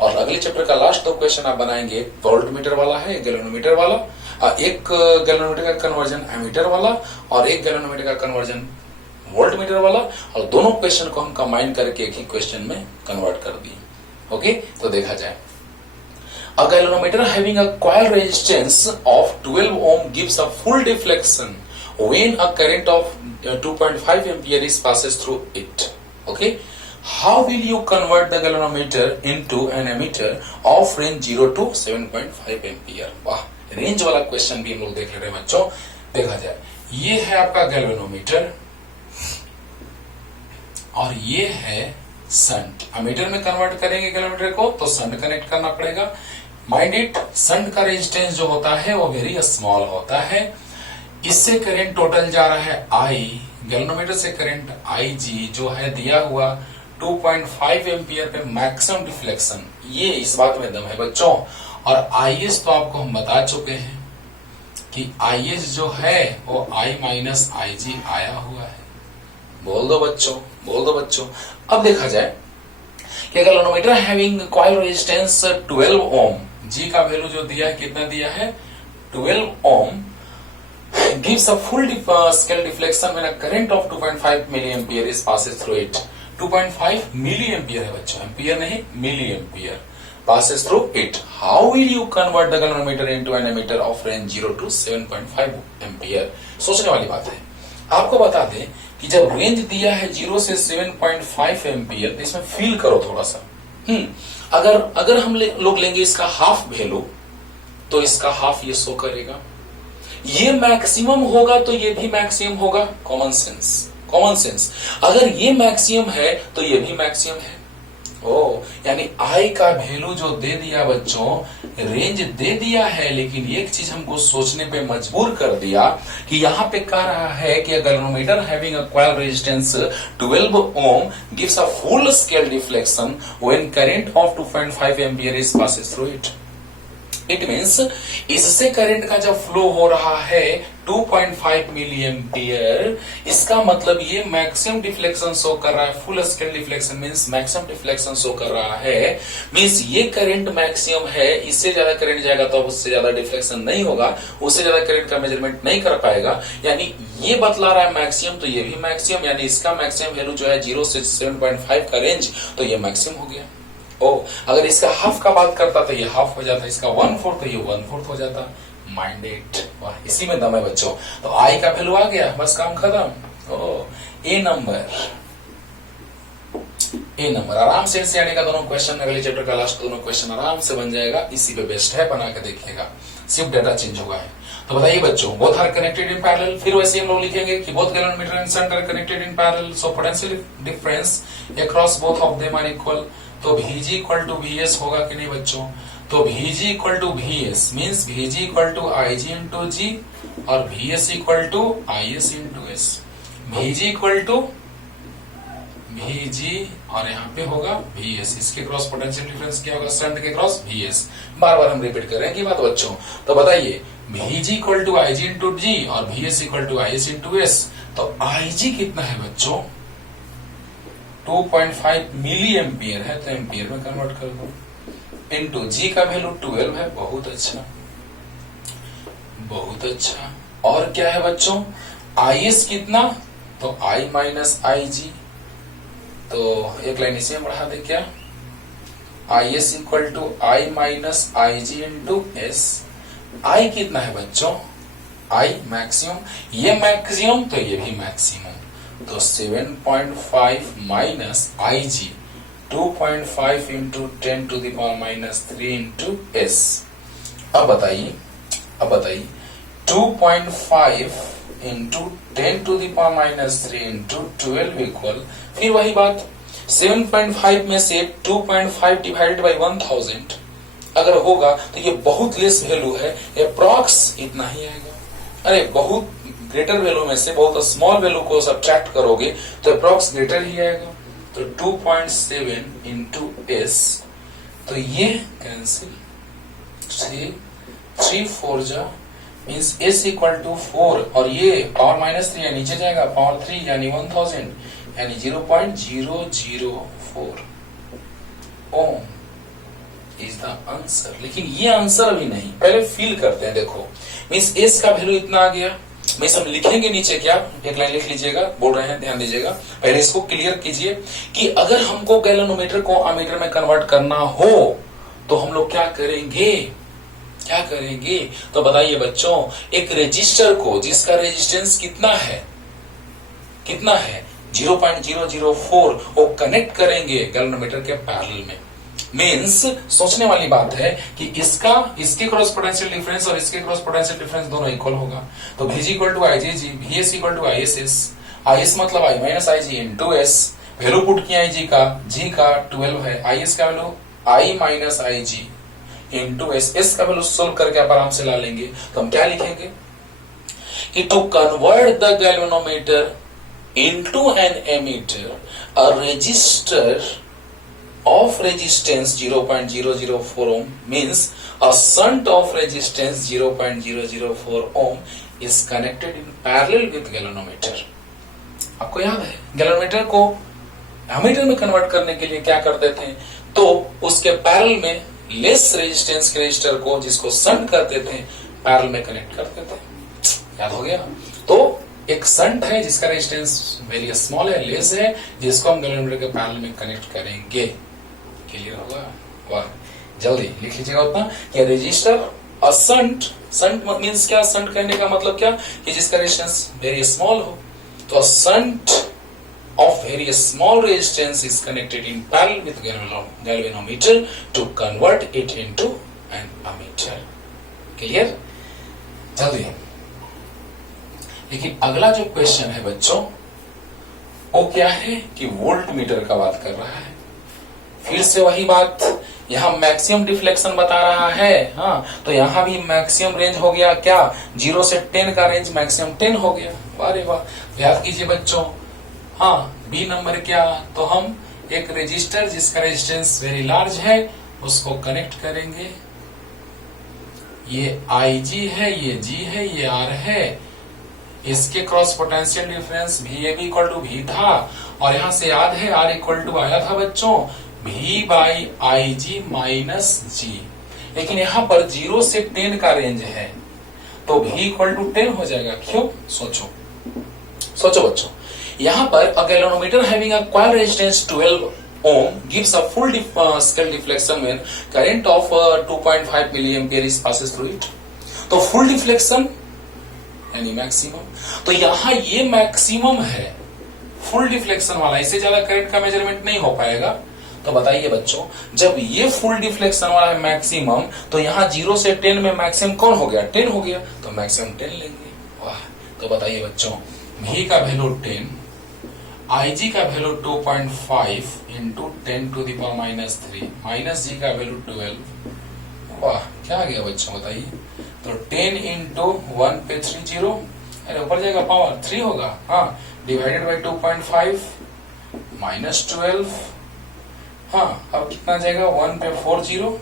और अगले चैप्टर का लास्ट 2 क्वेश्चन आप बनाएंगे, वोल्ट मीटर वाला है, एक गैलोनोमीटर वाला, एक गैलोनोमीटर का कन्वर्जन एमीटर वाला और एक गैलोनोमीटर का कन्वर्जन वोल्ट मीटर वाला, और दोनों क्वेश्चन को हम कंबाइन करके एक ही क्वेश्चन में कन्वर्ट कर दिए। ओके, तो देखा जाए। A galvanometer having a coil resistance of 12 ohm gives a full deflection when a current of 2.5 ampere is passes through it. Okay, how will you convert the galvanometer into an emitter of range 0 to 7.5 ampere? वाह, range वाला question भी हम लोग देख रहे हैं बच्चों। देखा जाए, ये है आपका गैल्वेनोमीटर और ये है संट। अमीटर में कन्वर्ट करेंगे गैल्वेनोमीटर को तो संट कनेक्ट करना पड़ेगा। माइंड इट, संट का रेजिस्टेंस जो होता है वो वेरी स्मॉल होता है। इससे करंट टोटल जा रहा है आई, गैल्वेनोमीटर से करंट Ig जो है दिया हुआ 2.5 एम्पियर पे मैक्सिमम डिफ्लेक्शन, ये इस बात में दम है बच्चों। और Is तो आपको हम बता चुके हैं कि Is जो है वो I माइनस Ig आया हुआ है। बोल दो बच्चों, बोल दो बच्चों। अब देखा जाए कि गैल्वेनोमीटर हैविंग कॉइल रेजिस्टेंस 12 ओम, जी का वैल्यू जो दिया है कितना दिया है 12 ओम, gives a full scale deflection when a current of 2.5 milliampere is passes through it. 2.5 milliampere है बच्चों, एम्पियर नहीं milliampere passes through it. How will you convert the galvanometer into an emitter of range 0 to 7.5 ampere? सोचने वाली बात है। आपको बता दें कि जब रेंज दिया है 0 से 7.5 एम्पियर, इसमें फील करो थोड़ा सा। अगर हम लोग लेंगे इसका हाफ वैल्यू तो इसका हाफ ये शो करेगा, ये मैक्सिमम होगा तो ये भी मैक्सिमम होगा। Common sense, common sense. अगर ये मैक्सिमम है तो ये भी मैक्सिमम है। यानी आई का वैल्यू जो दे दिया बच्चों, रेंज दे दिया है, लेकिन एक चीज हमको सोचने पे मजबूर कर दिया कि यहाँ पे कह रहा है कि galvanometer having a coil resistance 12 ohm gives a full scale deflection when current of 2.5 ampere is passes through it. It means इससे करंट का जब फ्लो हो रहा है 2.5 मिली एम्पियर, इसका मतलब ये मैक्सिमम डिफ्लेक्शन शो कर रहा है। Full scale deflection means maximum deflection show कर रहा है, मीन्स ये करंट मैक्सिमम है। इससे ज्यादा करंट जाएगा तो उससे ज्यादा डिफ्लेक्शन नहीं होगा, उससे ज्यादा करंट का मेजरमेंट नहीं कर पाएगा। यानी ये बतला रहा है मैक्सिमम तो ये भी मैक्सिमम, यानी इसका मैक्सिमम वैल्यू जो है 0 से 7.5 का रेंज, तो ये मैक्सिमम हो गया। अगर इसका हाफ का बात करता तो ये हाफ हो जाता, इसका 1/4 तो ये 1/4 हो जाता। माइंड इट, वाह, इसी में दम है बच्चों। तो आई का वैल्यू आ गया, बस काम खत्म। ए नंबर आराम से इनसे आने का दोनों क्वेश्चन, अगले चैप्टर का लास्ट दोनों क्वेश्चन आराम से बन जाएगा। इसी पे बेस्ट है, बना के देखिएगा, सिर्फ डाटा चेंज होगा है। तो बताइए बच्चों, both are connected in parallel. फिर वैसे हम लोग लिखेंगे कि both galvanometer and shunt are connected in parallel, so potential difference across both of them are equal. तो Vg इक्वल टू Vs होगा कि नहीं बच्चों? तो Vg equal to Vs means Vg equal to Ig into G और Vs equal to Is into S. Vg equal to Vg और यहाँ पे होगा Vs, इसके क्रॉस पोटेंशियल डिफरेंस क्या होगा? शंट के क्रॉस Vs। बार बार हम रिपीट कर रहे हैं कि बात बच्चों। तो बताइए, Vg equal to Ig into G और Vs equal to Is into S. तो Ig कितना है बच्चों? 2.5 मिली एम्पियर है, तो एम्पियर में कन्वर्ट कर दो। इंटू जी का वैल्यू 12 है, बहुत अच्छा। बहुत अच्छा। और क्या है बच्चों, IS कितना, तो I माइनस IG, तो एक लाइन इसे बढ़ा दे, क्या IS equal to I minus IG into S। I कितना है बच्चों, I मैक्सिमम, ये मैक्सिमम तो ये भी मैक्सिमम, तो 7.5 minus IG 2.5 into 10 to the power minus 3 into S। अब बताइए 2.5 into 10 to the power minus 3 into 12 equal, फिर वही बात 7.5 में से 2.5 डिवाइडेड बाई 1000 अगर होगा तो ये बहुत लेस वैल्यू है, अप्रॉक्स इतना ही आएगा। अरे बहुत ग्रेटर वैल्यू में से बहुत स्मॉल वैल्यू को सब्ट्रैक्ट करोगे तो अप्रॉक्स ग्रेटर ही आएगा, तो 2.7 इंटू S, तो ये कैंसिल, 3 4 जा मीन्स S इक्वल टू 4, और ये पावर माइनस 3 नीचे जाएगा, पावर 3 यानी 1000 यानी 0.004 ओम इज द आंसर। लेकिन ये आंसर अभी नहीं, पहले फील करते हैं। देखो मीन्स S का वैल्यू इतना आ गया, मैं सब लिखेंगे नीचे, क्या एक लाइन लिख लीजिएगा, बोल रहे हैं ध्यान दीजिएगा, पहले इसको क्लियर कीजिए कि अगर हमको गैल्वेनोमीटर को अमीटर में कन्वर्ट करना हो तो हम लोग क्या करेंगे, तो बताइए बच्चों, एक रेजिस्टर को जिसका रेजिस्टेंस कितना है 0.004 वो कनेक्ट करेंगे गैल्वेनोमीटर के पैरेलल में। मींस सोचने वाली बात है कि इसके क्रॉस पोटेंशियल डिफरेंस और इसके क्रॉस पोटेंशियल डिफरेंस दोनों इक्वल होगा, तो VG equal to IGG, VS equal to ISS, IS मतलब I minus IG into S, value put किया IG का, G का 12 है, IS का value I minus IG into S का वैल्यू सोल्व करके आप आराम से ला लेंगे। तो हम क्या लिखेंगे कि to convert the galvanometer into an emitter, a resistor of resistance 0.004 ohm means a shunt of resistance 0.004 ohm is connected in parallel with galvanometer। आपको याद है गैल्वेनोमीटर को एमीटर में कन्वर्ट करने के लिए क्या करते थे, तो उसके पैरेलल में लेस रेजिस्टेंस के रेजिस्टर को जिसको शंट करते थे पैरेलल में कनेक्ट करते थे। याद हो गया, तो एक शंट है जिसका रेजिस्टेंस वेरी स्मॉल है, लेस है, जिसको हम गैल्वेनोमीटर के पैरेलल में कनेक्ट करेंगे। क्लियर होगा, वाह जल्दी लिख लीजिएगा उतना कि रेजिस्टर अ शंट मींस क्या, शंट कहने का मतलब क्या कि जिसका रेजिस्टेंस वेरी स्मॉल हो, तो shunt of very small resistance is connected in parallel with galvanometer to convert it into an ammeter। Clear, जल्दी। लेकिन अगला जो क्वेश्चन है बच्चों वो क्या है कि वोल्ट मीटर का बात कर रहा है। फिर से वही बात, यहाँ मैक्सिमम डिफ्लेक्शन बता रहा है, हाँ तो यहाँ भी मैक्सिमम रेंज हो गया क्या, 0 से 10 का रेंज मैक्सिमम 10 हो गया। वाह वाह, याद कीजिए बच्चों। हाँ बी नंबर क्या, तो हम एक रेजिस्टर जिसका रेजिस्टेंस वेरी लार्ज है उसको कनेक्ट करेंगे। ये IG है, ये G है, ये R है, इसके cross potential difference VAB equal to V था, और यहां से याद है R इक्वल टू आया था बच्चों V by IG minus G। लेकिन यहां पर 0 से 10 का रेंज है तो V इक्वल टू 10 हो जाएगा। क्यों, सोचो बच्चों, यहां पर a galvanometer having a coil resistance 12 ohm gives a full scale deflection when current of 2.5 milliampere is passes through it। तो फुल डिफ्लेक्शन यानी मैक्सिमम, तो यहां ये मैक्सिमम है फुल डिफ्लेक्शन वाला, इससे ज्यादा करंट का मेजरमेंट नहीं हो पाएगा। तो बताइए बच्चों, जब ये फुल डिफ्लेक्शन वाला है मैक्सिमम, तो यहाँ 0 से 10 में मैक्सिमम कौन हो गया, 10 हो गया, तो मैक्सिमम 10 लेंगे। वाह, तो बताइए बच्चों, V का वैल्यू 10, IG का value 2.5 into 10 to the power minus 3, minus G का वैल्यू 12। वाह, क्या आ गया बच्चों बताइए, तो 10 इंटू 1 पे 3 0, अरे ऊपर जाएगा पावर 3 होगा, हाँ, डिवाइडेड बाई 2.5 माइनस 12, हाँ अब कितना जाएगा 1 पे 4 0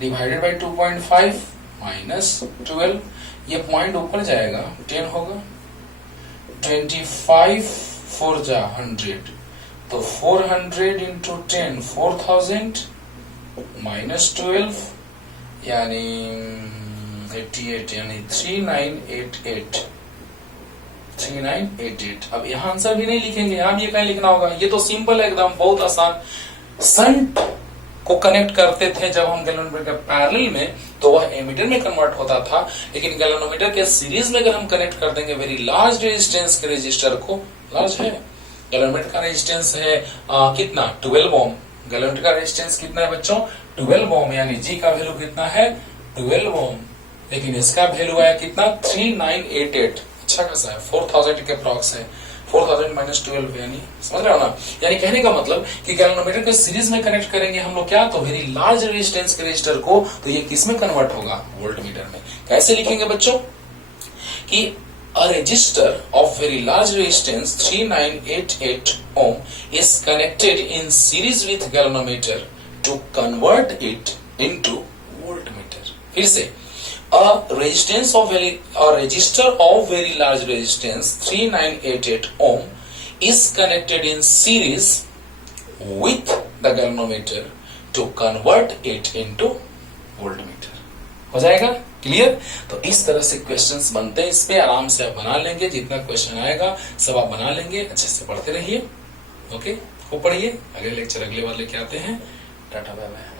डिवाइडेड बाई 2.5 माइनस 12, ये पॉइंट ऊपर जाएगा 10 होगा, 25 4 जा 100, तो 400 इंटू 10 4000 माइनस 12 यानी 88 यानी 3988। अब यहाँ आंसर भी नहीं लिखेंगे, यहाँ भी कहीं लिखना होगा। ये तो सिंपल है एकदम, बहुत आसान। संट को कनेक्ट करते थे जब हम गैल्वेनोमीटर पैरेलल में, तो वह एमीटर में कन्वर्ट होता था। लेकिन गैल्वेनोमीटर के सीरीज में अगर हम कनेक्ट कर देंगे वेरी लार्ज रेजिस्टेंस के रजिस्टर को, लार्ज है गैल्वेनोमीटर का रेजिस्टेंस है कितना 12 ओम। गैल्वेनोमीटर का रेजिस्टेंस कितना है बच्चों 12 ओम, यानी जी का वैल्यू कितना है 12 ओम। लेकिन इसका वैल्यू आया कितना 3988, अच्छा खासा है, 4000 के अप्रॉक्स है। 4000 माइनस 12 यानी समझ रहे हो ना। यानी कहने का मतलब कि गैल्वेनोमीटर के सीरीज में कनेक्ट करेंगे हम लोग क्या, तो वेरी लार्ज रेजिस्टेंस के रजिस्टर को, तो ये किस में कन्वर्ट होगा वोल्टमीटर में। कैसे लिखेंगे बच्चों कि a resistor of very large resistance 3988 ohm is connected in series with galvanometer to convert it into voltmeter। फिर से a resistor of very large resistance 3988 ohm is connected in series with the galvanometer to convert it into voltmeter। हो जाएगा clear. तो इस तरह से questions बनते हैं, इस पे आराम से आप बना लेंगे, जितना क्वेश्चन आएगा सब आप बना लेंगे। अच्छे से पढ़ते रहिए, ओके, खूब पढ़िए। अगले लेक्चर अगले वाले लेके आते हैं। Tata bye bye.